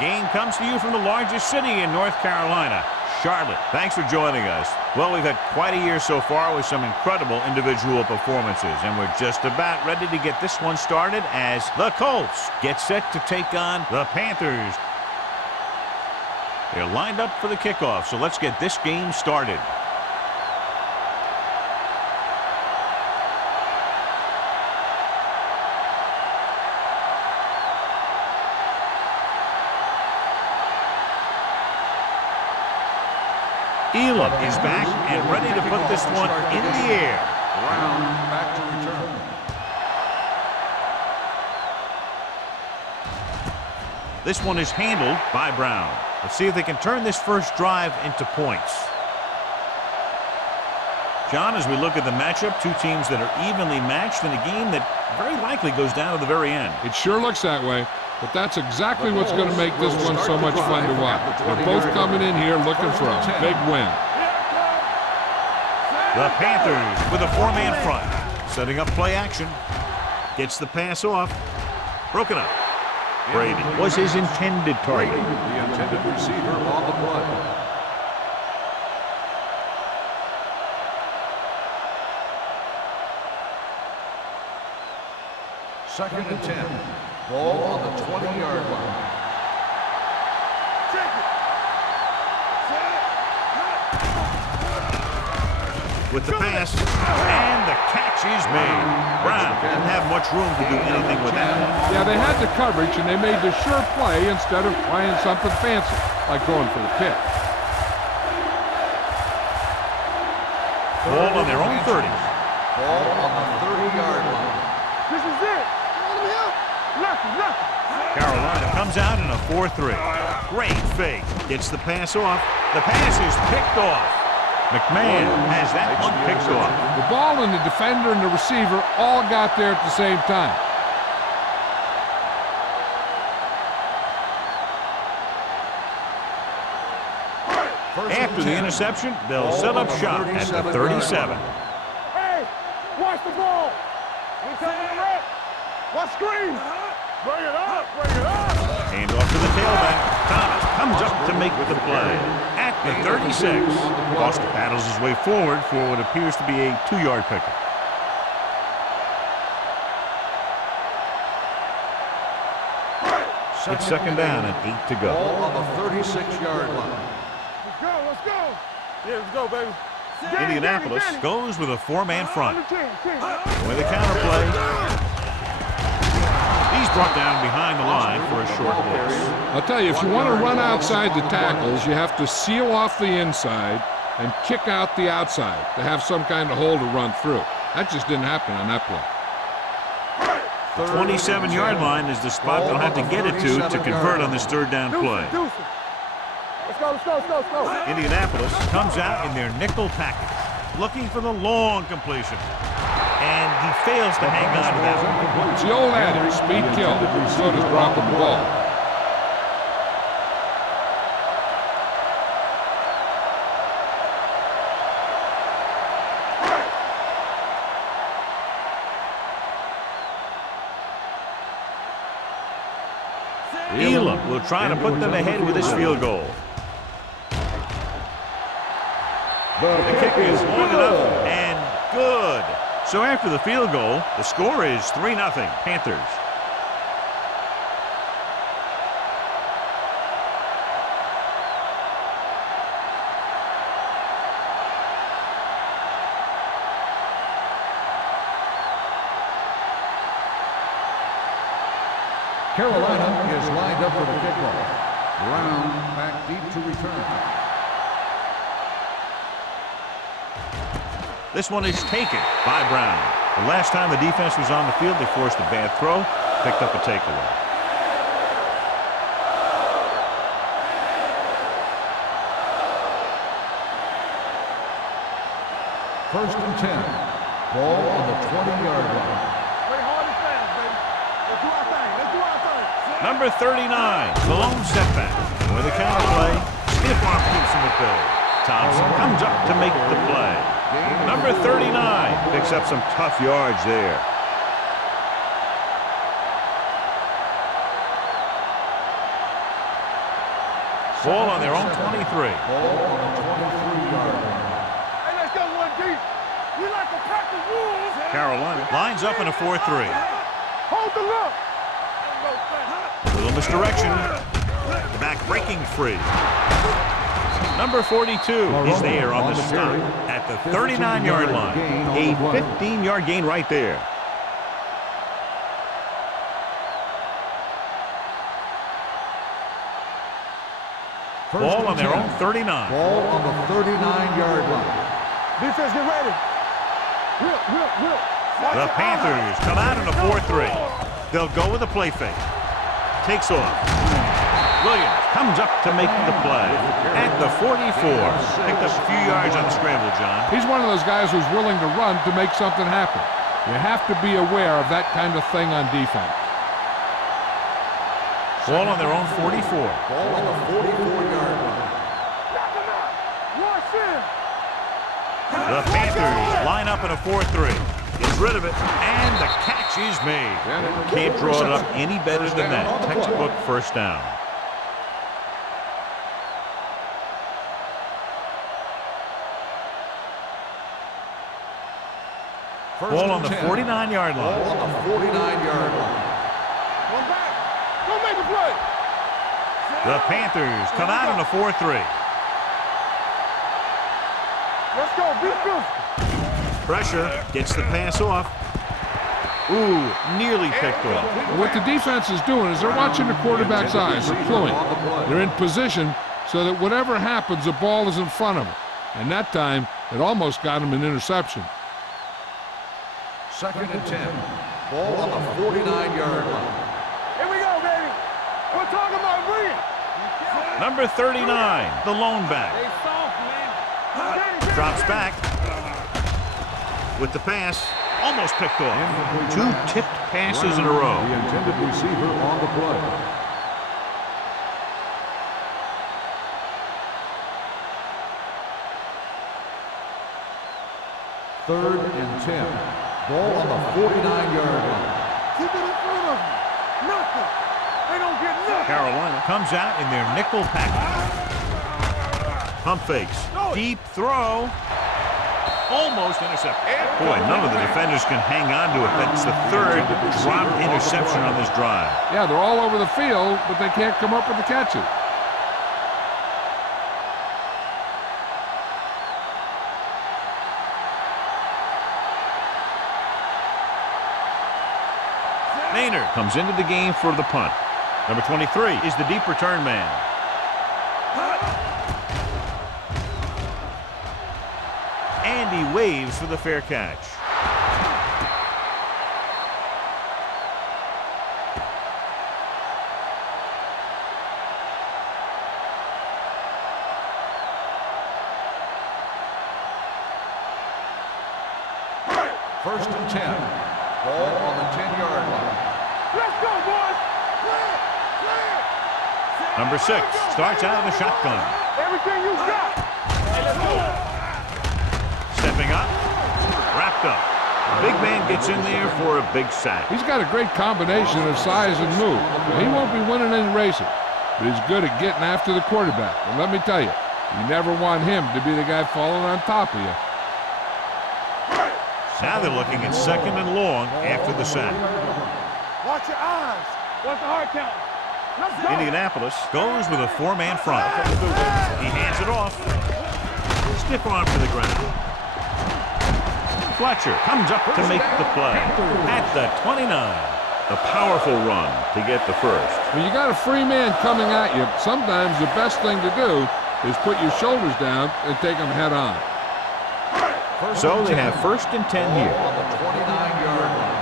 game comes to you from the largest city in North Carolina, Charlotte. Thanks for joining us. Well, we've had quite a year so far with some incredible individual performances, and we're just about ready to get this one started as the Colts get set to take on the Panthers. They're lined up for the kickoff, so let's get this game started. Elam is back and ready to put this one in the air. Brown back to return. This one is handled by Brown. Let's see if they can turn this first drive into points. John, as we look at the matchup, two teams that are evenly matched in a game that very likely goes down to the very end. It sure looks that way. But that's exactly what's going to make this one so much fun to watch. They're both coming in here looking for a big win. The Panthers with a four-man front. Setting up play action. Gets the pass off. Broken up. Brady was his intended target. The intended receiver on the play. Second and 10. Ball on the 20-yard line. With the pass, and the catch is made. Brown didn't have much room to do anything with that. Yeah, they had the coverage, and they made the sure play instead of trying something fancy, like going for the pick. Ball on their own 30. Ball on the 30-yard line. This is it. Lucky. Carolina comes out in a 4-3. Great fake. Gets the pass off. The pass is picked off. McMahon has that one picked off. The ball and the defender and the receiver all got there at the same time. After the interception, they'll set up shop at the 37. Hey, watch the ball. We coming to rep. Watch screen. Bring it up. Hand off to the tailback. Thomas comes up to make the play. At the 36, Foster paddles his way forward for what appears to be a 2-yard pickup. It's second down and 8 to go. Ball on the 36-yard line. Let's go. Yeah, let's go, baby. Indianapolis goes with a four-man front. With a counterplay. He's brought down behind the line for a short loss. I'll tell you, if you want to run outside the tackles, you have to seal off the inside and kick out the outside to have some kind of hole to run through. That just didn't happen on that play. The 27-yard line is the spot they'll have to get it to convert on this third down play. Let's go. Indianapolis comes out in their nickel package, looking for the long completion. And he fails to hang on to that one. It's the old adage, speed kills. So does dropping the ball. Elam will try to put them ahead with his field goal. The kick is long enough and good. So after the field goal, the score is 3-0 Panthers. Carolina is lined up for the kickoff. Brown back deep to return. This one is taken by Brown. The last time the defense was on the field, they forced a bad throw, picked up a takeaway. First and 10. Ball on the 20-yard line. Play hard and fast, baby. Let's do our thing. Number 39, the lone setback. With a counterplay, stiff arm keeps him at bay. Thompson comes up to make the play. Number 39 picks up some tough yards there. Ball on their own 23. Ball on the 23-yard line. Hey, let's go one deep. We like a pack of wolves. Carolina lines up in a 4-3. Hold the look. Little misdirection. The back breaking free. Number 42 is there on the stop at the 39-yard line. A 15-yard gain right there. Ball on their own 39. Ball on the 39-yard line. Defense, get ready. Will. The Panthers come out in a 4-3. They'll go with a play fake. Takes off. Williams comes up to make the play at the 44. Picked up a few yards on the scramble, John. He's one of those guys who's willing to run to make something happen. You have to be aware of that kind of thing on defense. Ball on their own 44. Ball on the 44-yard line. The Panthers line up in a 4-3. Gets rid of it, and the catch is made. Can't draw it up any better than that. Textbook first down. Ball on the 49-yard line. Ball on the 49-yard line. One back. Don't make a play. The Panthers come out in a 4-3. Let's go. Be physical. Pressure, gets the pass off. Ooh, nearly picked off. What the defense is doing is they're watching the quarterback's eyes. They're cluing. They're in position so that whatever happens, the ball is in front of them. And that time, it almost got him an interception. 2nd and 10. Ball on the 49-yard line. Here we go, baby. We're talking about bringing. Number 39, the lone back. They soft, man. Drops back with the pass. Almost picked off. 2 tipped passes in a row. The intended receiver on the play. Third and 10. Ball on the 49-yard line. Keep it in front of them. Nothing. They don't get nothing. Carolina comes out in their nickel package. Pump fakes. Deep throw. Almost intercepted. Boy, none of the defenders can hang on to it. That's the 3rd dropped interception on this drive. Yeah, they're all over the field, but they can't come up with the catches. Maynard comes into the game for the punt. Number 23 is the deep return man. And he waves for the fair catch. First and 10. Ball on the 10-yard line. Let's go, boys. Clear. Number 6 starts out in the shotgun. Everything you got. Hey, let's go. Stepping up. Wrapped up. The big man gets in there for a big sack. He's got a great combination of size and move. He won't be winning any races, but he's good at getting after the quarterback. And let me tell you, you never want him to be the guy falling on top of you. Now they're looking at 2nd and long after the sack. Watch your eyes. What's the hard count? Let's go. Indianapolis goes with a 4-man front. He hands it off. Stiff arm to the ground. Fletcher comes up to make the play at the 29. A powerful run to get the first. When you got a free man coming at you, sometimes the best thing to do is put your shoulders down and take him head on. So they have 1st and 10 here. On the 29-yard line.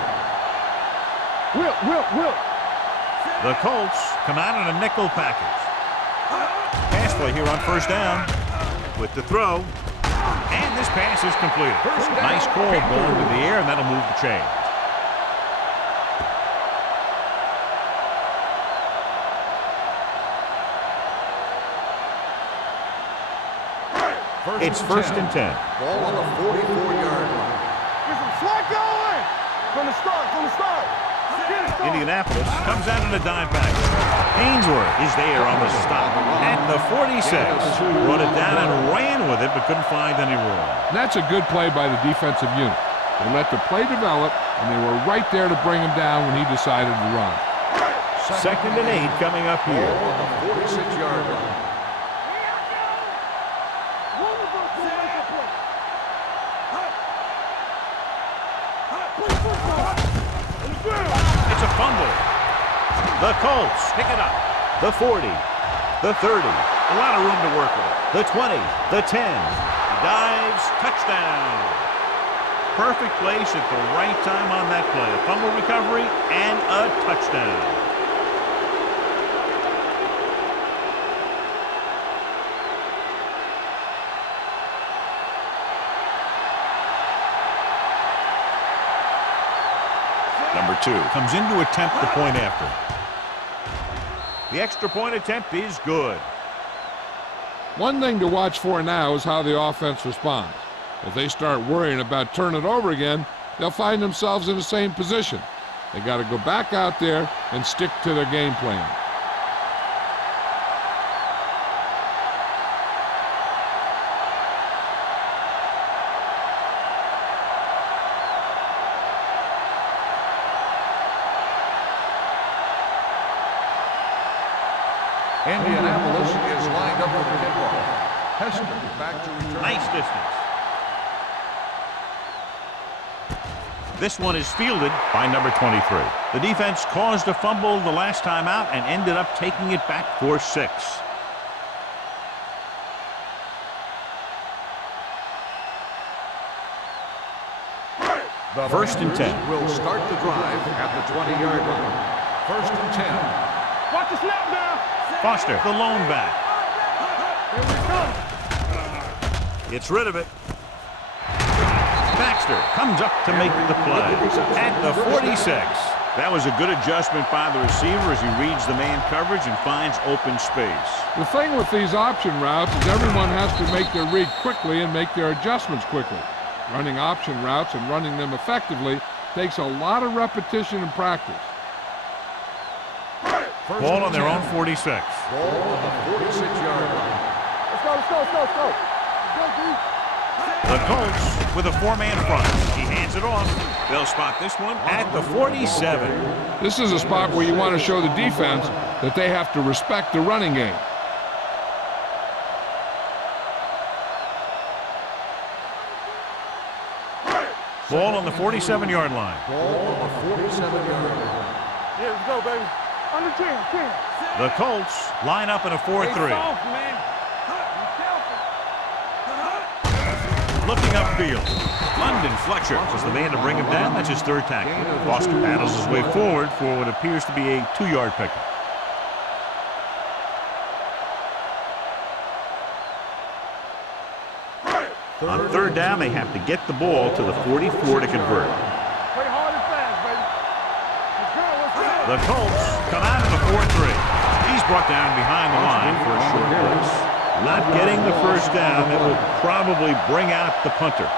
Will. The Colts come out in a nickel package. Pass play here on 1st down with the throw. And this pass is completed. Nice call going to the air, and that'll move the chains. It's 1st and 10. Ball on the 44-yard line. Get some slack going. From the start. Get it started. Indianapolis comes out in a dime package. Ainsworth is there on the stop at the 46. Brought it down and ran with it, but couldn't find any room. And that's a good play by the defensive unit. They let the play develop, and they were right there to bring him down when he decided to run. 2nd and 8 coming up here. On the 46-yard line. It's a fumble. The Colts pick it up. The 40, the 30. A lot of room to work with. The 20, the 10. Dives, touchdown. Perfect place at the right time on that play. A fumble recovery and a touchdown. Number 2 comes in to attempt the point after. The extra point attempt is good. One thing to watch for now is how the offense responds. If they start worrying about turning it over again, they'll find themselves in the same position. They got to go back out there and stick to their game plan. Indianapolis is lined up for the kickoff. Hester back to return. Nice distance. This one is fielded by number 23. The defense caused a fumble the last time out and ended up taking it back for 6. The 1st and 10. Will start the drive at the 20-yard line. 1st and 10. Watch the snap now. Foster, the lone back. Here we come. Gets rid of it. Baxter comes up to make the play at the 46. That was a good adjustment by the receiver as he reads the man coverage and finds open space. The thing with these option routes is everyone has to make their read quickly and make their adjustments quickly. Running option routes and running them effectively takes a lot of repetition and practice. Ball on their own 46. Ball on the 46-yard line. Let's go, let's go, let's go, let's go. Let's go, dude. The Colts with a 4-man front. He hands it off. They'll spot this one at the 47. This is a spot where you want to show the defense that they have to respect the running game. Ball on the 47-yard line. Ball on the 47-yard line. Yeah, let's go, baby. Under 10, 10. The Colts line up in a 4-3. Soft, man. Looking upfield. London Fletcher was the man to bring him down. That's his 3rd tackle. Foster battles his way forward for what appears to be a 2-yard pickup. On 3rd down, they have to get the ball to the 44 to convert. Play hard and fast, baby. Let's go, let's go. The Colts come out in the 4-3. He's brought down behind the line for a short pass. Not getting the 1st down. That will probably bring out the punter.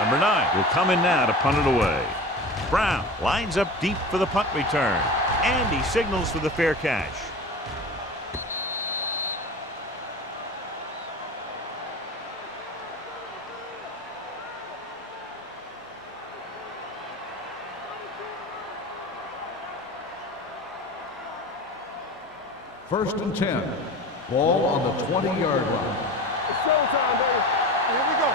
Number 9 will come in now to punt it away. Brown lines up deep for the punt return. And he signals for the fair catch. First and 10. Ball on the 20-yard line. It's showtime, baby. Here we go.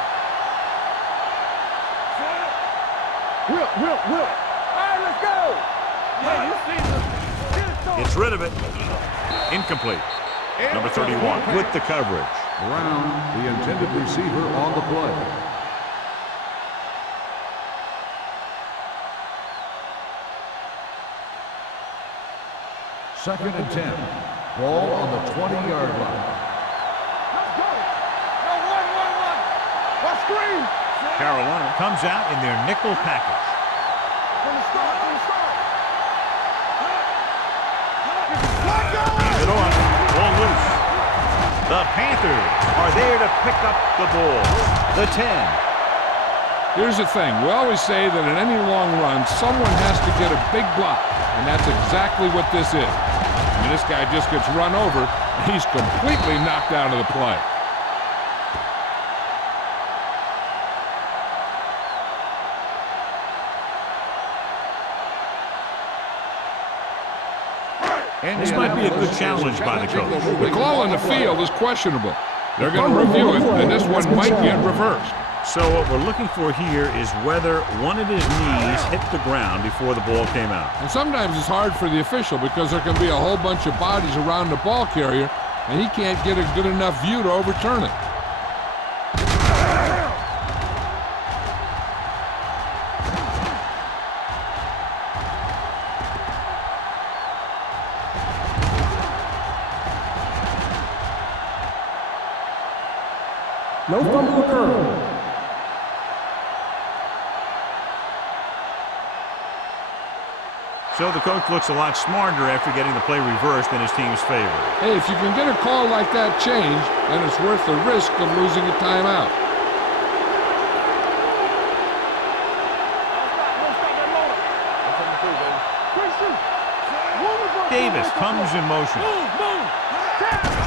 Whip, whip, whip. All right, let's go. Hey, you see this? Gets rid of it. Incomplete. Number 31 with the coverage. Brown, the intended receiver, on the play. Second and 10. Ball on the 20-yard line. Let's go. No, one. What screen? Carolina comes out in their nickel package. From the start, from the start. Leave it on. Ball loose. The Panthers are there to pick up the ball. The 10. Here's the thing. We always say that in any long run, someone has to get a big block, and that's exactly what this is. I mean, this guy just gets run over, and he's completely knocked out of the play. This might be a good challenge by the coach. The call on the field is questionable. They're going to review it, and this one might get reversed. So what we're looking for here is whether one of his knees hit the ground before the ball came out. And sometimes it's hard for the official because there can be a whole bunch of bodies around the ball carrier, and he can't get a good enough view to overturn it. No fumble occurred. So the coach looks a lot smarter after getting the play reversed in his team's favor. Hey, if you can get a call like that changed, then it's worth the risk of losing a timeout. Davis comes in motion.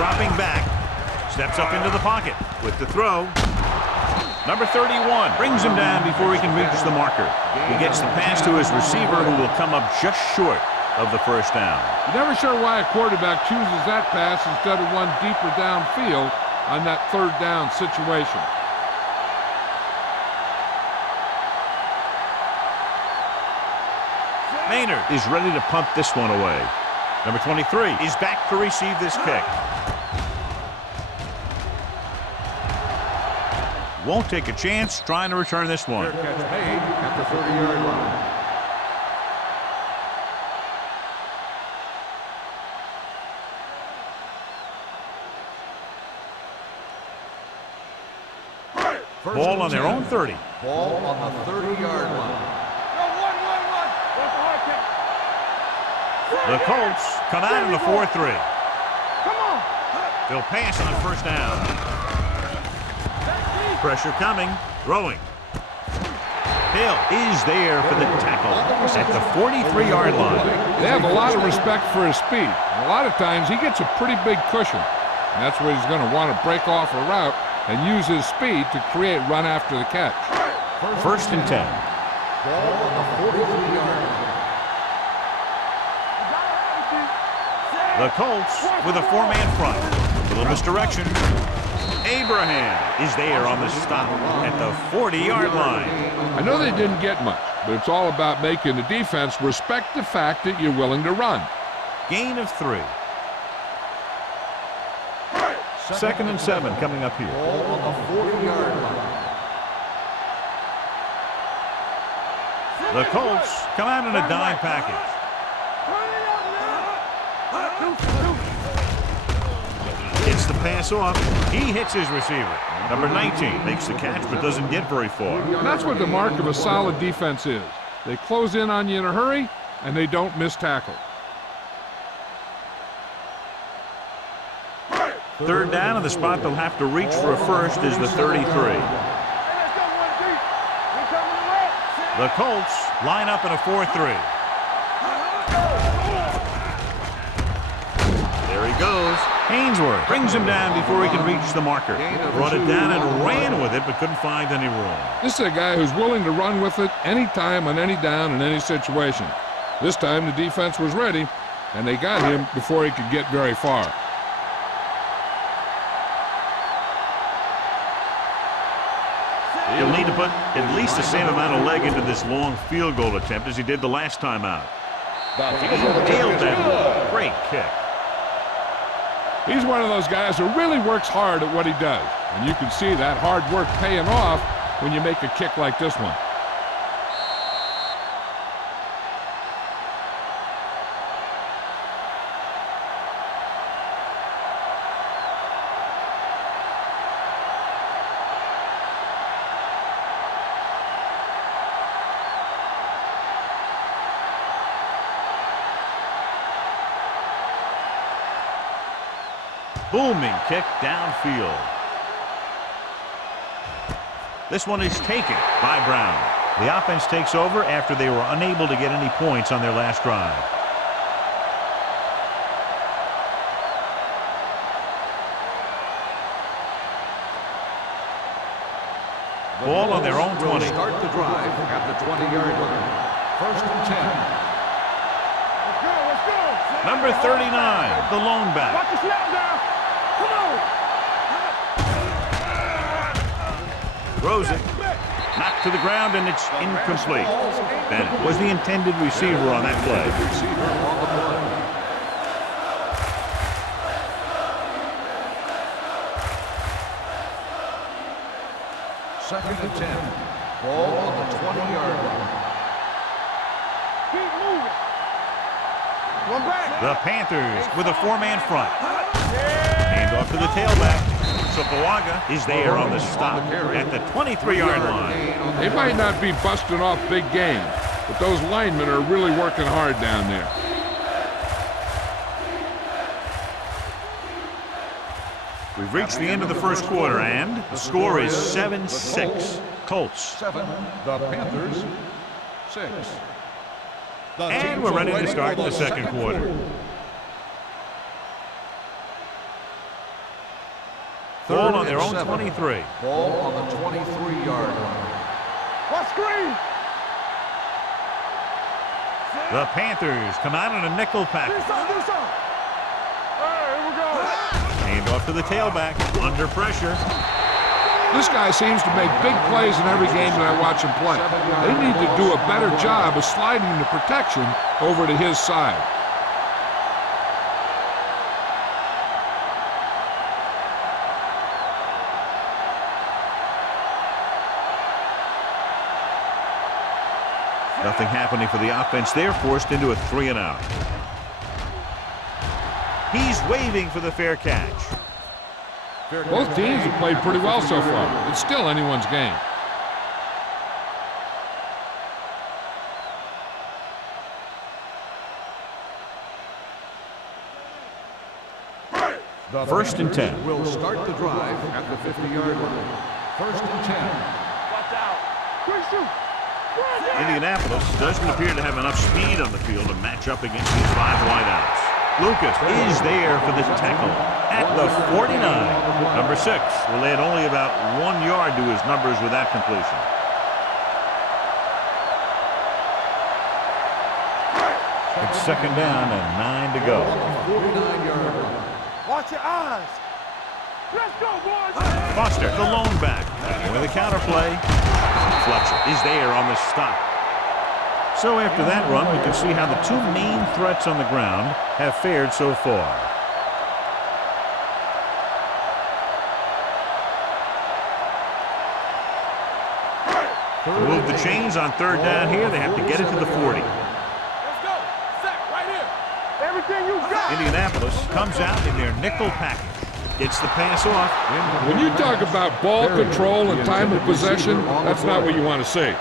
Dropping back. Steps up into the pocket with the throw. Number 31 brings him down before he can reach the marker. He gets the pass to his receiver, who will come up just short of the first down. You're never sure why a quarterback chooses that pass instead of one deeper downfield on that third down situation. Maynard is ready to punt this one away. Number 23 is back to receive this kick. Won't take a chance trying to return this one. Fair catch made at the 30-yard line. Ball on their own 30. Ball on the 30-yard line. The Colts come out in the 4-3. They'll pass on first down. Pressure coming. Throwing. Hill is there for the tackle at the 43-yard line. They have a lot of respect for his speed. A lot of times he gets a pretty big cushion. And that's where he's going to want to break off a route and use his speed to create run after the catch. First and 10. Ball on the 43-yard line. The Colts with a four-man front. Little misdirection. Abraham is there on the stop at the 40-yard line. I know they didn't get much, but it's all about making the defense respect the fact that you're willing to run. Gain of 3. Second and 7 coming up here. Ball on the 40-yard line. The Colts come out in a dime package. Gets the pass off. He hits his receiver. Number 19 makes the catch but doesn't get very far. And that's what the mark of a solid defense is. They close in on you in a hurry, and they don't miss tackle. Third down, and the spot they'll have to reach for a first is the 33. The Colts line up in a 4-3. There he goes. Ainsworth brings him down before he can reach the marker. Brought it down and ran with it, but couldn't find any room. This is a guy who's willing to run with it anytime, on any down, in any situation. This time the defense was ready, and they got him before he could get very far. He'll need to put at least the same amount of leg into this long field goal attempt as he did the last time out. He nailed that. Great kick. He's one of those guys who really works hard at what he does. And you can see that hard work paying off when you make a kick like this one. Booming kick downfield. This one is taken by Brown. The offense takes over after they were unable to get any points on their last drive. Ball on their own 20. Start the drive at the 20-yard line. First and 10. Let's go. Number 39, the lone back. Watch the snap down. Come on. Throws it. Knocked to the ground, and it's incomplete. Bennett was the intended receiver on that play. Receiver on the play. Second and 10. Ball on the 20-yard line. Keep moving. One back. The Panthers with a four-man front. Hand off to the tailback. Sopoaga is there on the stop at the 23-yard line. They might not be busting off big games, but those linemen are really working hard down there. We've reached the end of the first quarter, and the score is 7-6. Colts. 7. The Panthers. 6. And we're ready to start the second quarter. Ball on their own 23. Ball on the 23-yard line. What screen? The Panthers come out in a nickel Do package. something, do something. All right, here we go. Hand off to the tailback. Under pressure. This guy seems to make big plays in every game that I watch him play. They need to do a better job of sliding the protection over to his side. Nothing happening for the offense. They're forced into a 3-and-out. He's waving for the fair catch. Both teams have played pretty well so far. It's still anyone's game. First and 10. Will start the drive at the 50-yard line. First and 10. Watch out. Quick shoot. Indianapolis doesn't appear to have enough speed on the field to match up against these 5 wideouts. Lucas is there for the tackle at the 49. Number 6 will add only about 1 yard to his numbers with that completion. It's second down and 9 to go. 49-yard line. Watch your eyes. Let's go, boys. Foster, the lone back. With a counterplay. Fletcher is there on the stop. So after that run, we can see how the 2 main threats on the ground have fared so far. To move the chains on third down here, they have to get it to the 40. Let's go. Set right here. Everything you got. Indianapolis comes out in their nickel package. Gets the pass off. When you talk about ball control and time of possession, that's not what you want to see.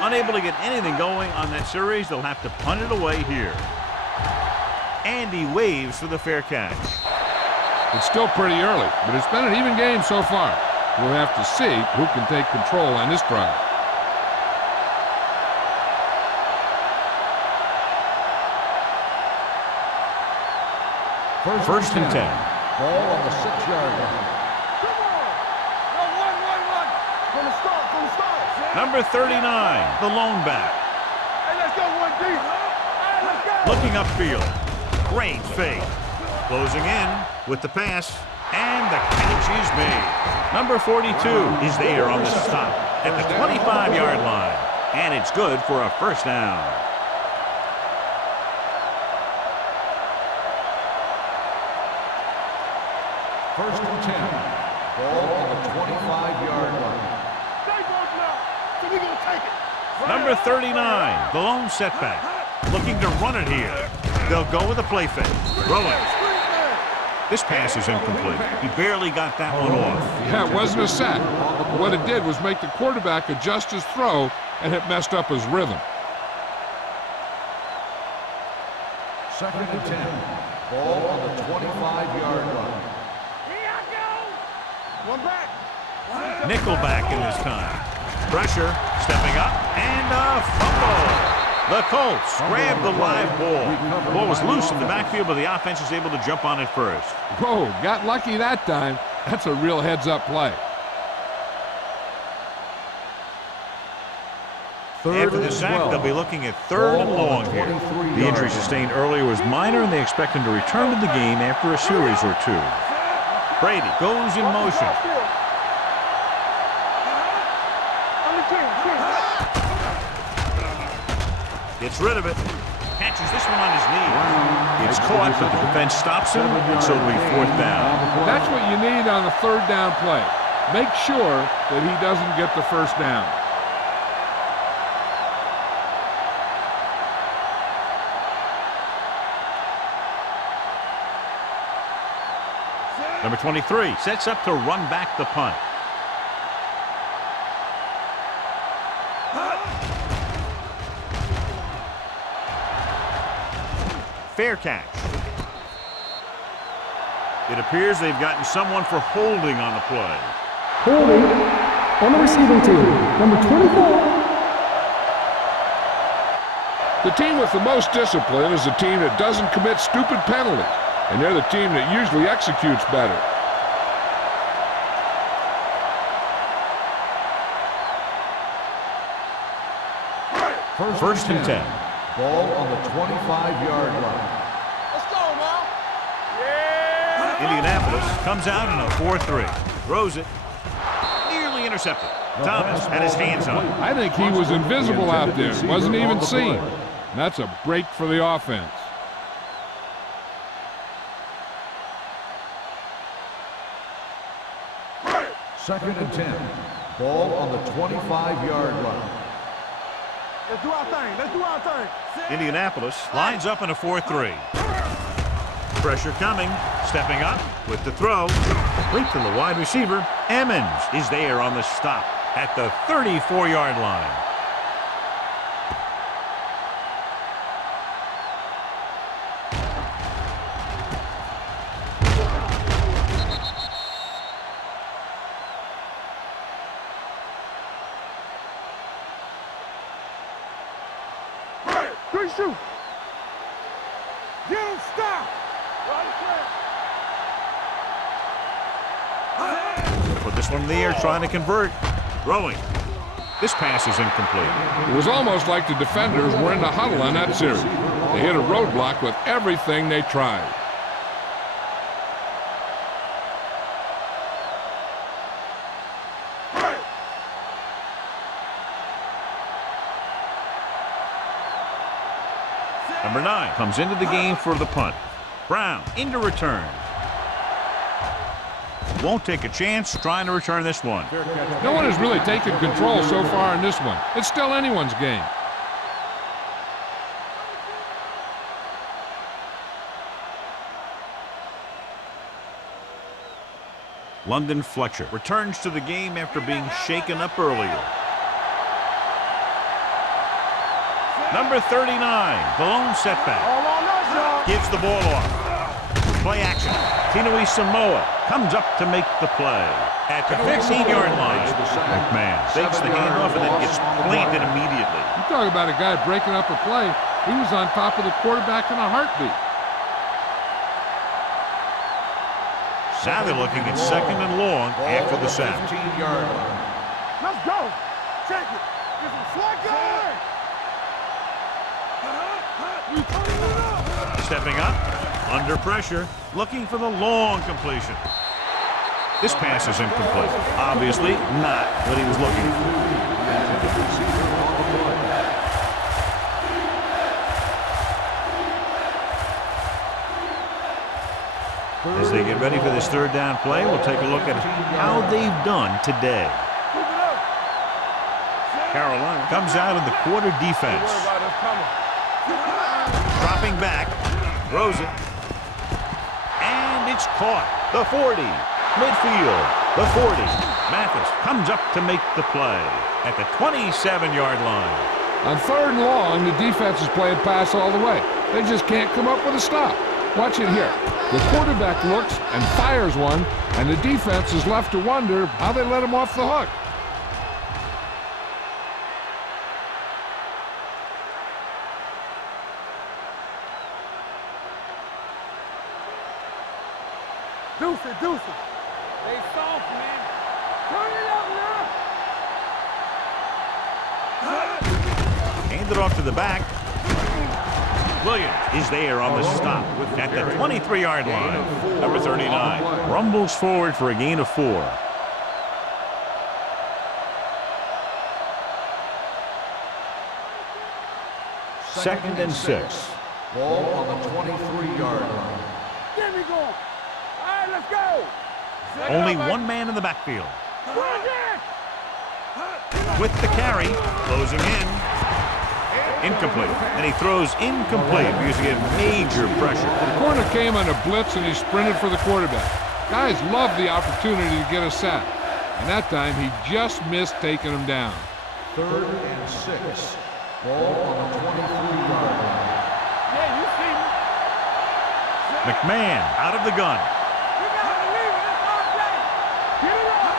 Unable to get anything going on that series, they'll have to punt it away here. And he waves for the fair catch. It's still pretty early, but it's been an even game so far. We'll have to see who can take control on this drive. First and 10. Ball on the 6-yard line. Come on. No, one. From the start. Number 39, the lone back. Hey, let's go, 1D. Hey, let's go. Looking upfield. Great fake. Closing in with the pass. And the catch is made. Number 42 is there on the stop at the 25-yard line. And it's good for a first down. First and 10. Ball on the 25-yard line. Stay close now. So we gonna take it. Number 39, the lone setback. Looking to run it here. They'll go with a play fake. Throwing. This pass is incomplete. He barely got that one off. Yeah, it wasn't a sack. What it did was make the quarterback adjust his throw, and it messed up his rhythm. 2nd and 10. Ball on the 25-yard line. Here I go. One back. Nickelback in this time. Pressure, stepping up, and a fumble. The Colts grab the live ball. The ball was loose in the backfield, but the offense is able to jump on it first. Whoa, got lucky that time. That's a real heads-up play. After the sack, they'll be looking at 3rd and long here. The injury sustained earlier was minor, and they expect him to return to the game after a series or two. Brady goes in motion. Gets rid of it. Catches this one on his knee. It's caught, but the defense stops him, and so it'll be 4th down. That's what you need on the 3rd down play. Make sure that he doesn't get the 1st down. Number 23 sets up to run back the punt. Fair catch. It appears they've gotten someone for holding on the play. Holding on the receiving team, number 24. The team with the most discipline is the team that doesn't commit stupid penalties, and they're the team that usually executes better. First and 10. Ball on the 25-yard line. Let's go, man. Yeah. Indianapolis comes out in a 4-3. Throws it. Nearly intercepted. Thomas had his hands on it. I think he was invisible out there. Wasn't even seen. And that's a break for the offense. Second and 10. Ball on the 25-yard line. Let's do our thing. Let's do our thing. Indianapolis lines up in a 4-3. Pressure coming. Stepping up with the throw. Complete to the wide receiver. Emmons is there on the stop at the 34-yard line. Good shoot. Get him stopped. Put this one in the air, trying to convert. Throwing. This pass is incomplete. It was almost like the defenders were in the huddle on that series. They hit a roadblock with everything they tried. Number 9 comes into the game for the punt. Brown into return. Won't take a chance trying to return this one. No one has really taken control so far in this one. It's still anyone's game. London Fletcher returns to the game after being shaken up earlier. Number 39, the lone setback. All on us, y'all. Gives the ball off. Play action. Tinui Samoa comes up to make the play. At the 15-yard line, McMahon fakes the handoff and then gets planted immediately. You talk about a guy breaking up a play. He was on top of the quarterback in a heartbeat. Now they're looking at 2nd and long after the sack. 15-yard line. Let's go. Check it. Get some slack guy. Stepping up, under pressure, looking for the long completion. This pass is incomplete. Obviously not what he was looking for. As they get ready for this 3rd down play, we'll take a look at how they've done today. Carolina comes out in the quarter defense. Dropping back, throws it, and It's caught. The 40. Midfield. The 40. Mathis comes up to make the play at the 27-yard line. On 3rd and long, the defense is playing pass all the way. They just can't come up with a stop. Watch it here. The quarterback looks and fires one, and the defense is left to wonder how they let him off the hook. Deuce it. They soft, man. Turn it up now. Hand it off to the back. Williams is there on the stop at the 23-yard line. Number 39 rumbles forward for a gain of 4. Second and 6. Ball on the 23-yard line. Get me going. All right, let's go. Only one man in the backfield. With the carry, closing in. Incomplete. And he throws incomplete because he had major pressure. The corner came on a blitz and he sprinted for the quarterback. Guys love the opportunity to get a sack. And that time he just missed taking him down. 3rd and 6. Ball on the 23-yard line. Yeah, you see me. McMahon out of the gun. You gotta leave it. It's our day. Get it up.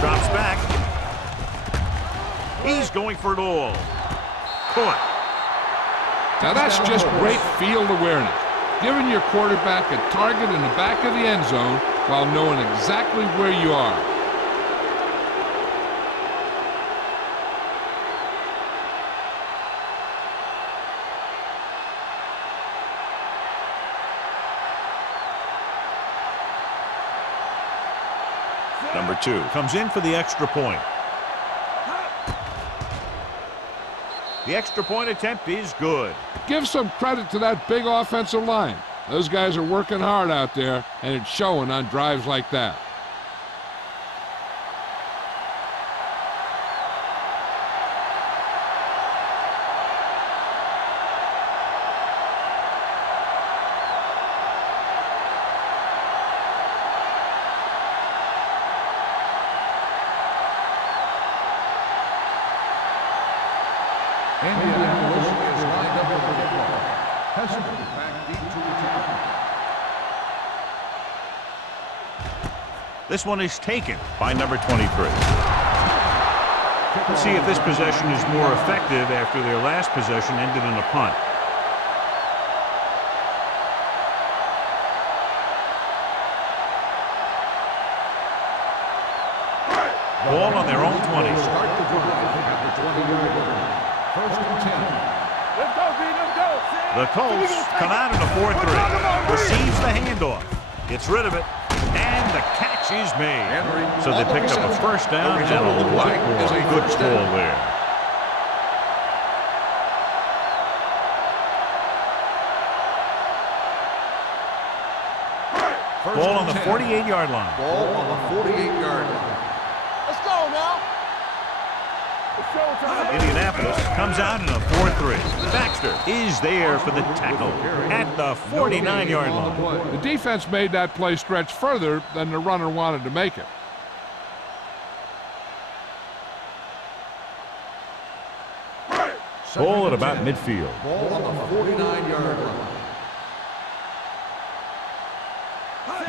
Drops back. He's going for it all. Caught. Now that's just great field awareness. Giving your quarterback a target in the back of the end zone while knowing exactly where you are. Number 2 comes in for the extra point. The extra point attempt is good. Give some credit to that big offensive line. Those guys are working hard out there, and it's showing on drives like that. Indianapolis is lined up for the kickoff. Heston back deep to return. This one is taken by number 23. Let's see if this possession is more effective after their last possession ended in a punt. Ball on their own 20. Start the drive at the 20-yard line. 1st and 10. Let's go, B. Let's go. The Colts come out in a 4-3. Receives the handoff. Gets rid of it. And the catch is made. So they picked up a first down and a lot more. Good call there. Ball on the 48-yard line. Ball on the 48-yard line. Let's go now. It's showtime. Indianapolis comes out in a 4-3. Baxter is there for the tackle at the 49-yard line. The defense made that play stretch further than the runner wanted to make it. Ball at about midfield. Ball on the 49-yard line.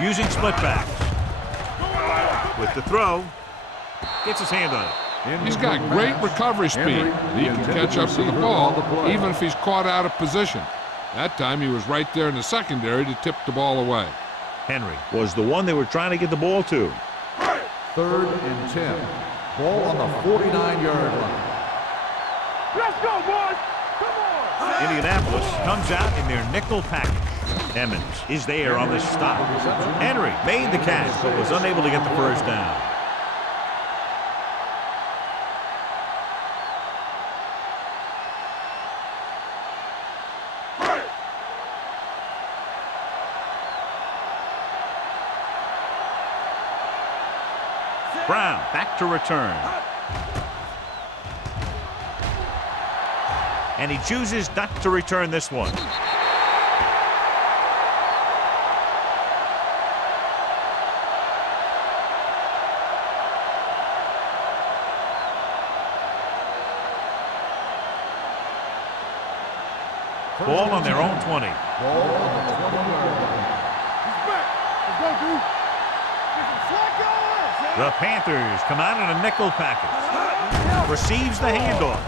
Using split backs. With the throw. Gets his hand on it. He's got great recovery speed. He can catch up to the ball even if he's caught out of position. That time he was right there in the secondary to tip the ball away. Henry was the one they were trying to get the ball to. 3rd and 10. Ball on the 49-yard line. Let's go, boys. Come on. Indianapolis comes out in their nickel package. Emmons is there on the stop. Henry made the catch but was unable to get the first down. Brown back to return. And he chooses not to return this one. Ball on their own 20. Ball on the 20-yard line. He's back. Let's go, dude. Get some slack going. The Panthers come out in a nickel package. Receives the handoff.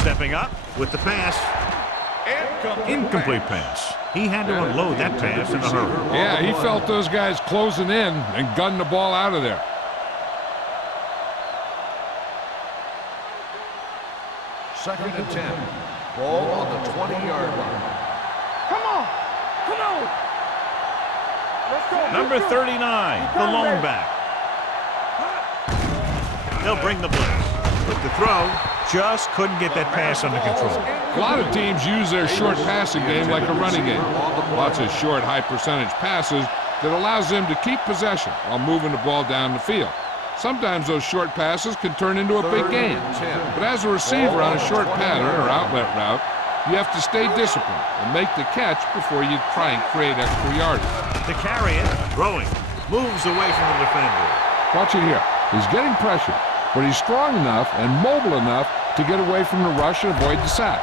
Stepping up with the pass. Incomplete pass. He had to unload that pass in a hurry. Yeah, he felt those guys closing in and gunned the ball out of there. Second and 10. Ball on the 20-yard line. Come on. Come on. Let's go. Number 39, the lone back. They'll bring the blitz. With the throw, just couldn't get that pass under control. A lot of teams use their short passing game like a running game. Lots of short, high-percentage passes that allows them to keep possession while moving the ball down the field. Sometimes those short passes can turn into a big game. But as a receiver on a short pattern or outlet route, you have to stay disciplined and make the catch before you try and create extra yardage. To carry it, throwing, moves away from the defender. Watch it here. He's getting pressure, but he's strong enough and mobile enough to get away from the rush and avoid the sack.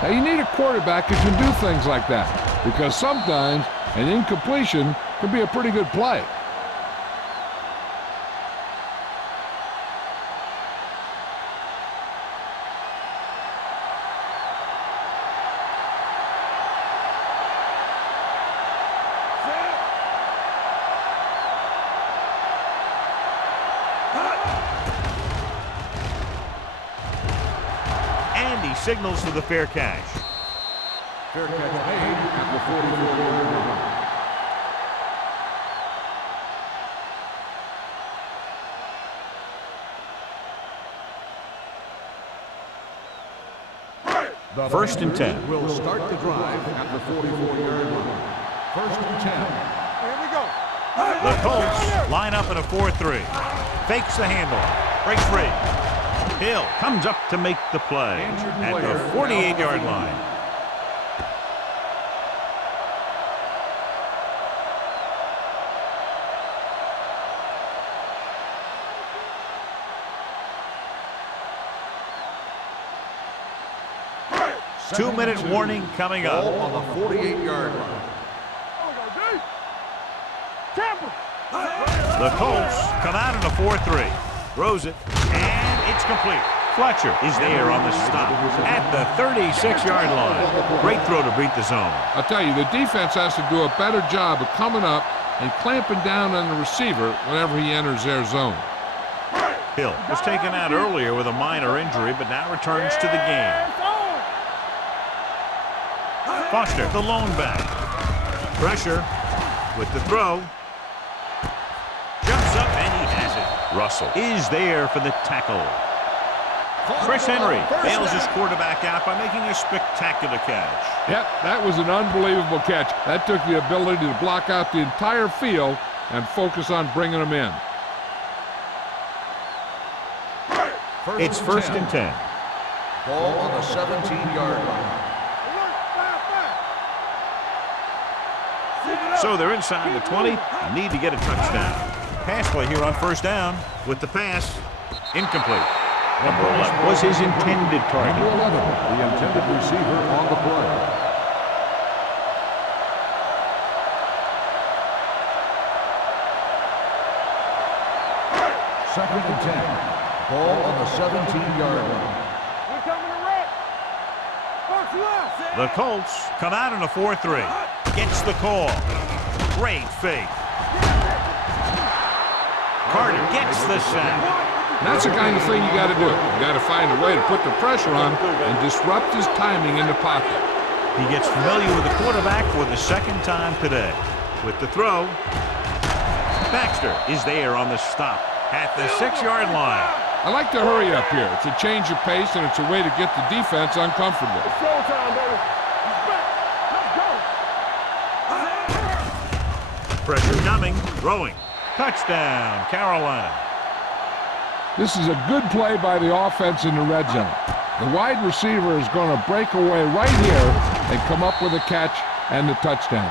Now, you need a quarterback who can do things like that, because sometimes an incompletion can be a pretty good play. Signals for the fair catch. Fair catch made at the 44-yard line. The First and 10. Will start the drive at the 44-yard line. First and 10. Here we go. The Colts line up in a 4-3. Fakes the handoff. Breaks free. Hill comes up to make the play at the 48-yard line. Two-minute warning coming up. Ball on the 48-yard line. The Colts come out in a 4-3. Throws it, and it's complete. Fletcher is there on the stop at the 36-yard line. Great throw to beat the zone. I'll tell you, the defense has to do a better job of coming up and clamping down on the receiver whenever he enters their zone. Hill was taken out earlier with a minor injury, but now returns to the game. Foster, the lone back. Pressure with the throw. Jumps up, and he has it. Russell is there for the tackle. Chris Henry bails his quarterback out by making a spectacular catch. Yep, that was an unbelievable catch. That took the ability to block out the entire field and focus on bringing them in. It's first and 10. Ball on the 17-yard line. So they're inside the 20. Need to get a touchdown. Pass play here on first down with the pass. Incomplete. Number 11 was his intended target. Number 11, the intended receiver on the play. Second and 10. Ball on the 17-yard line. We're coming to wreck. First left. The Colts come out in a 4-3. Gets the call. Great fake. Carter gets the sack. That's the kind of thing you got to do. You got to find a way to put the pressure on and disrupt his timing in the pocket. He gets familiar with the quarterback for the second time today. With the throw, Baxter is there on the stop at the 6-yard line. I like to hurry up here. It's a change of pace, and it's a way to get the defense uncomfortable. It's showtime, baby. He's back. Let's go. Pressure coming, throwing. Touchdown, Carolina. This is a good play by the offense in the red zone. The wide receiver is going to break away right here and come up with a catch and the touchdown.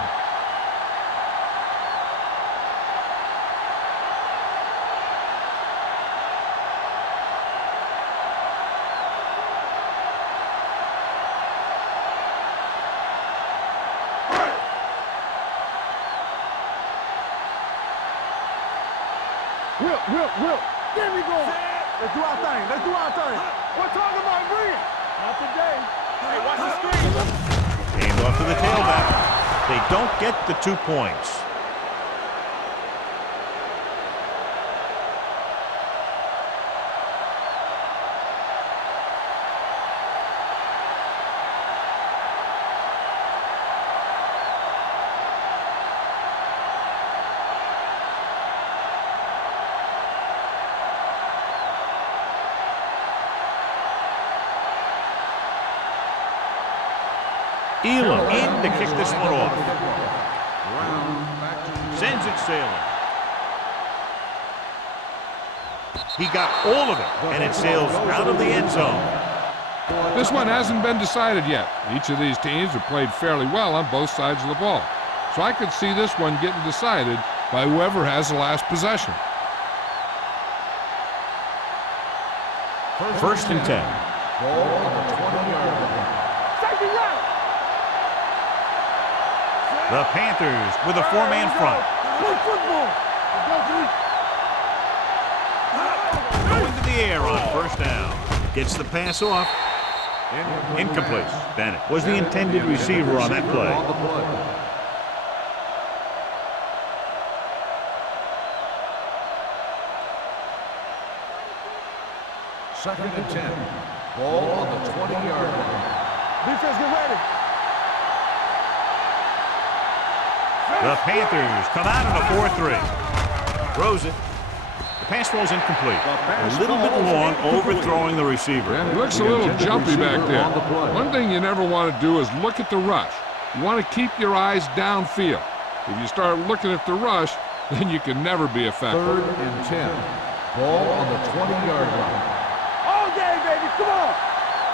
Whip. Get me going. Let's do our thing. We're talking about bringing. Not today. Hey, watch the screen. Hand off to the tailback. They don't get the 2 points. Elam in to kick this one off. Sends it sailing. He got all of it, and it sails out of the end zone. This one hasn't been decided yet. Each of these teams have played fairly well on both sides of the ball. So I could see this one getting decided by whoever has the last possession. First and 10. Ball on the 20-yard line. Safety right. The Panthers with a 4-man front. Play football. Going to the air on first down. Gets the pass off. Incomplete. Bennett was the intended receiver on that play. Second and 10. Ball on the 20-yard line. Defense, get ready. The Panthers come out in a 4-3. Throws it. The pass rolls incomplete. A little bit long, overthrowing the receiver. He looks a little jumpy back there. One thing you never want to do is look at the rush. You want to keep your eyes downfield. If you start looking at the rush, then you can never be effective. Third and 10. Ball on the 20-yard line. All day, baby. Come on.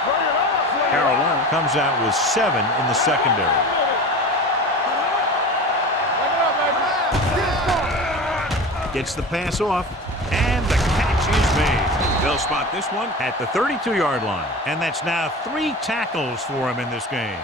Bring it on. Carolina comes out with 7 in the secondary. Gets the pass off, and the catch is made. They'll spot this one at the 32-yard line, and that's now 3 tackles for him in this game.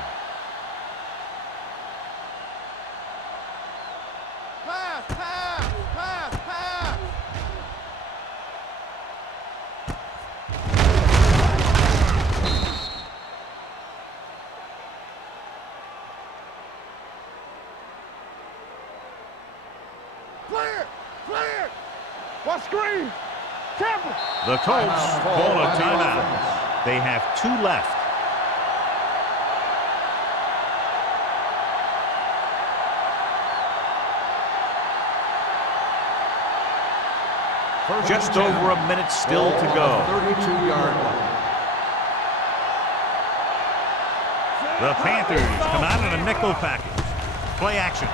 Clear. What screen? Tampa. The Colts call a timeout. They have 2 left. Just over a minute still to go. 32-yard line. The Panthers come out in a nickel package. Play action.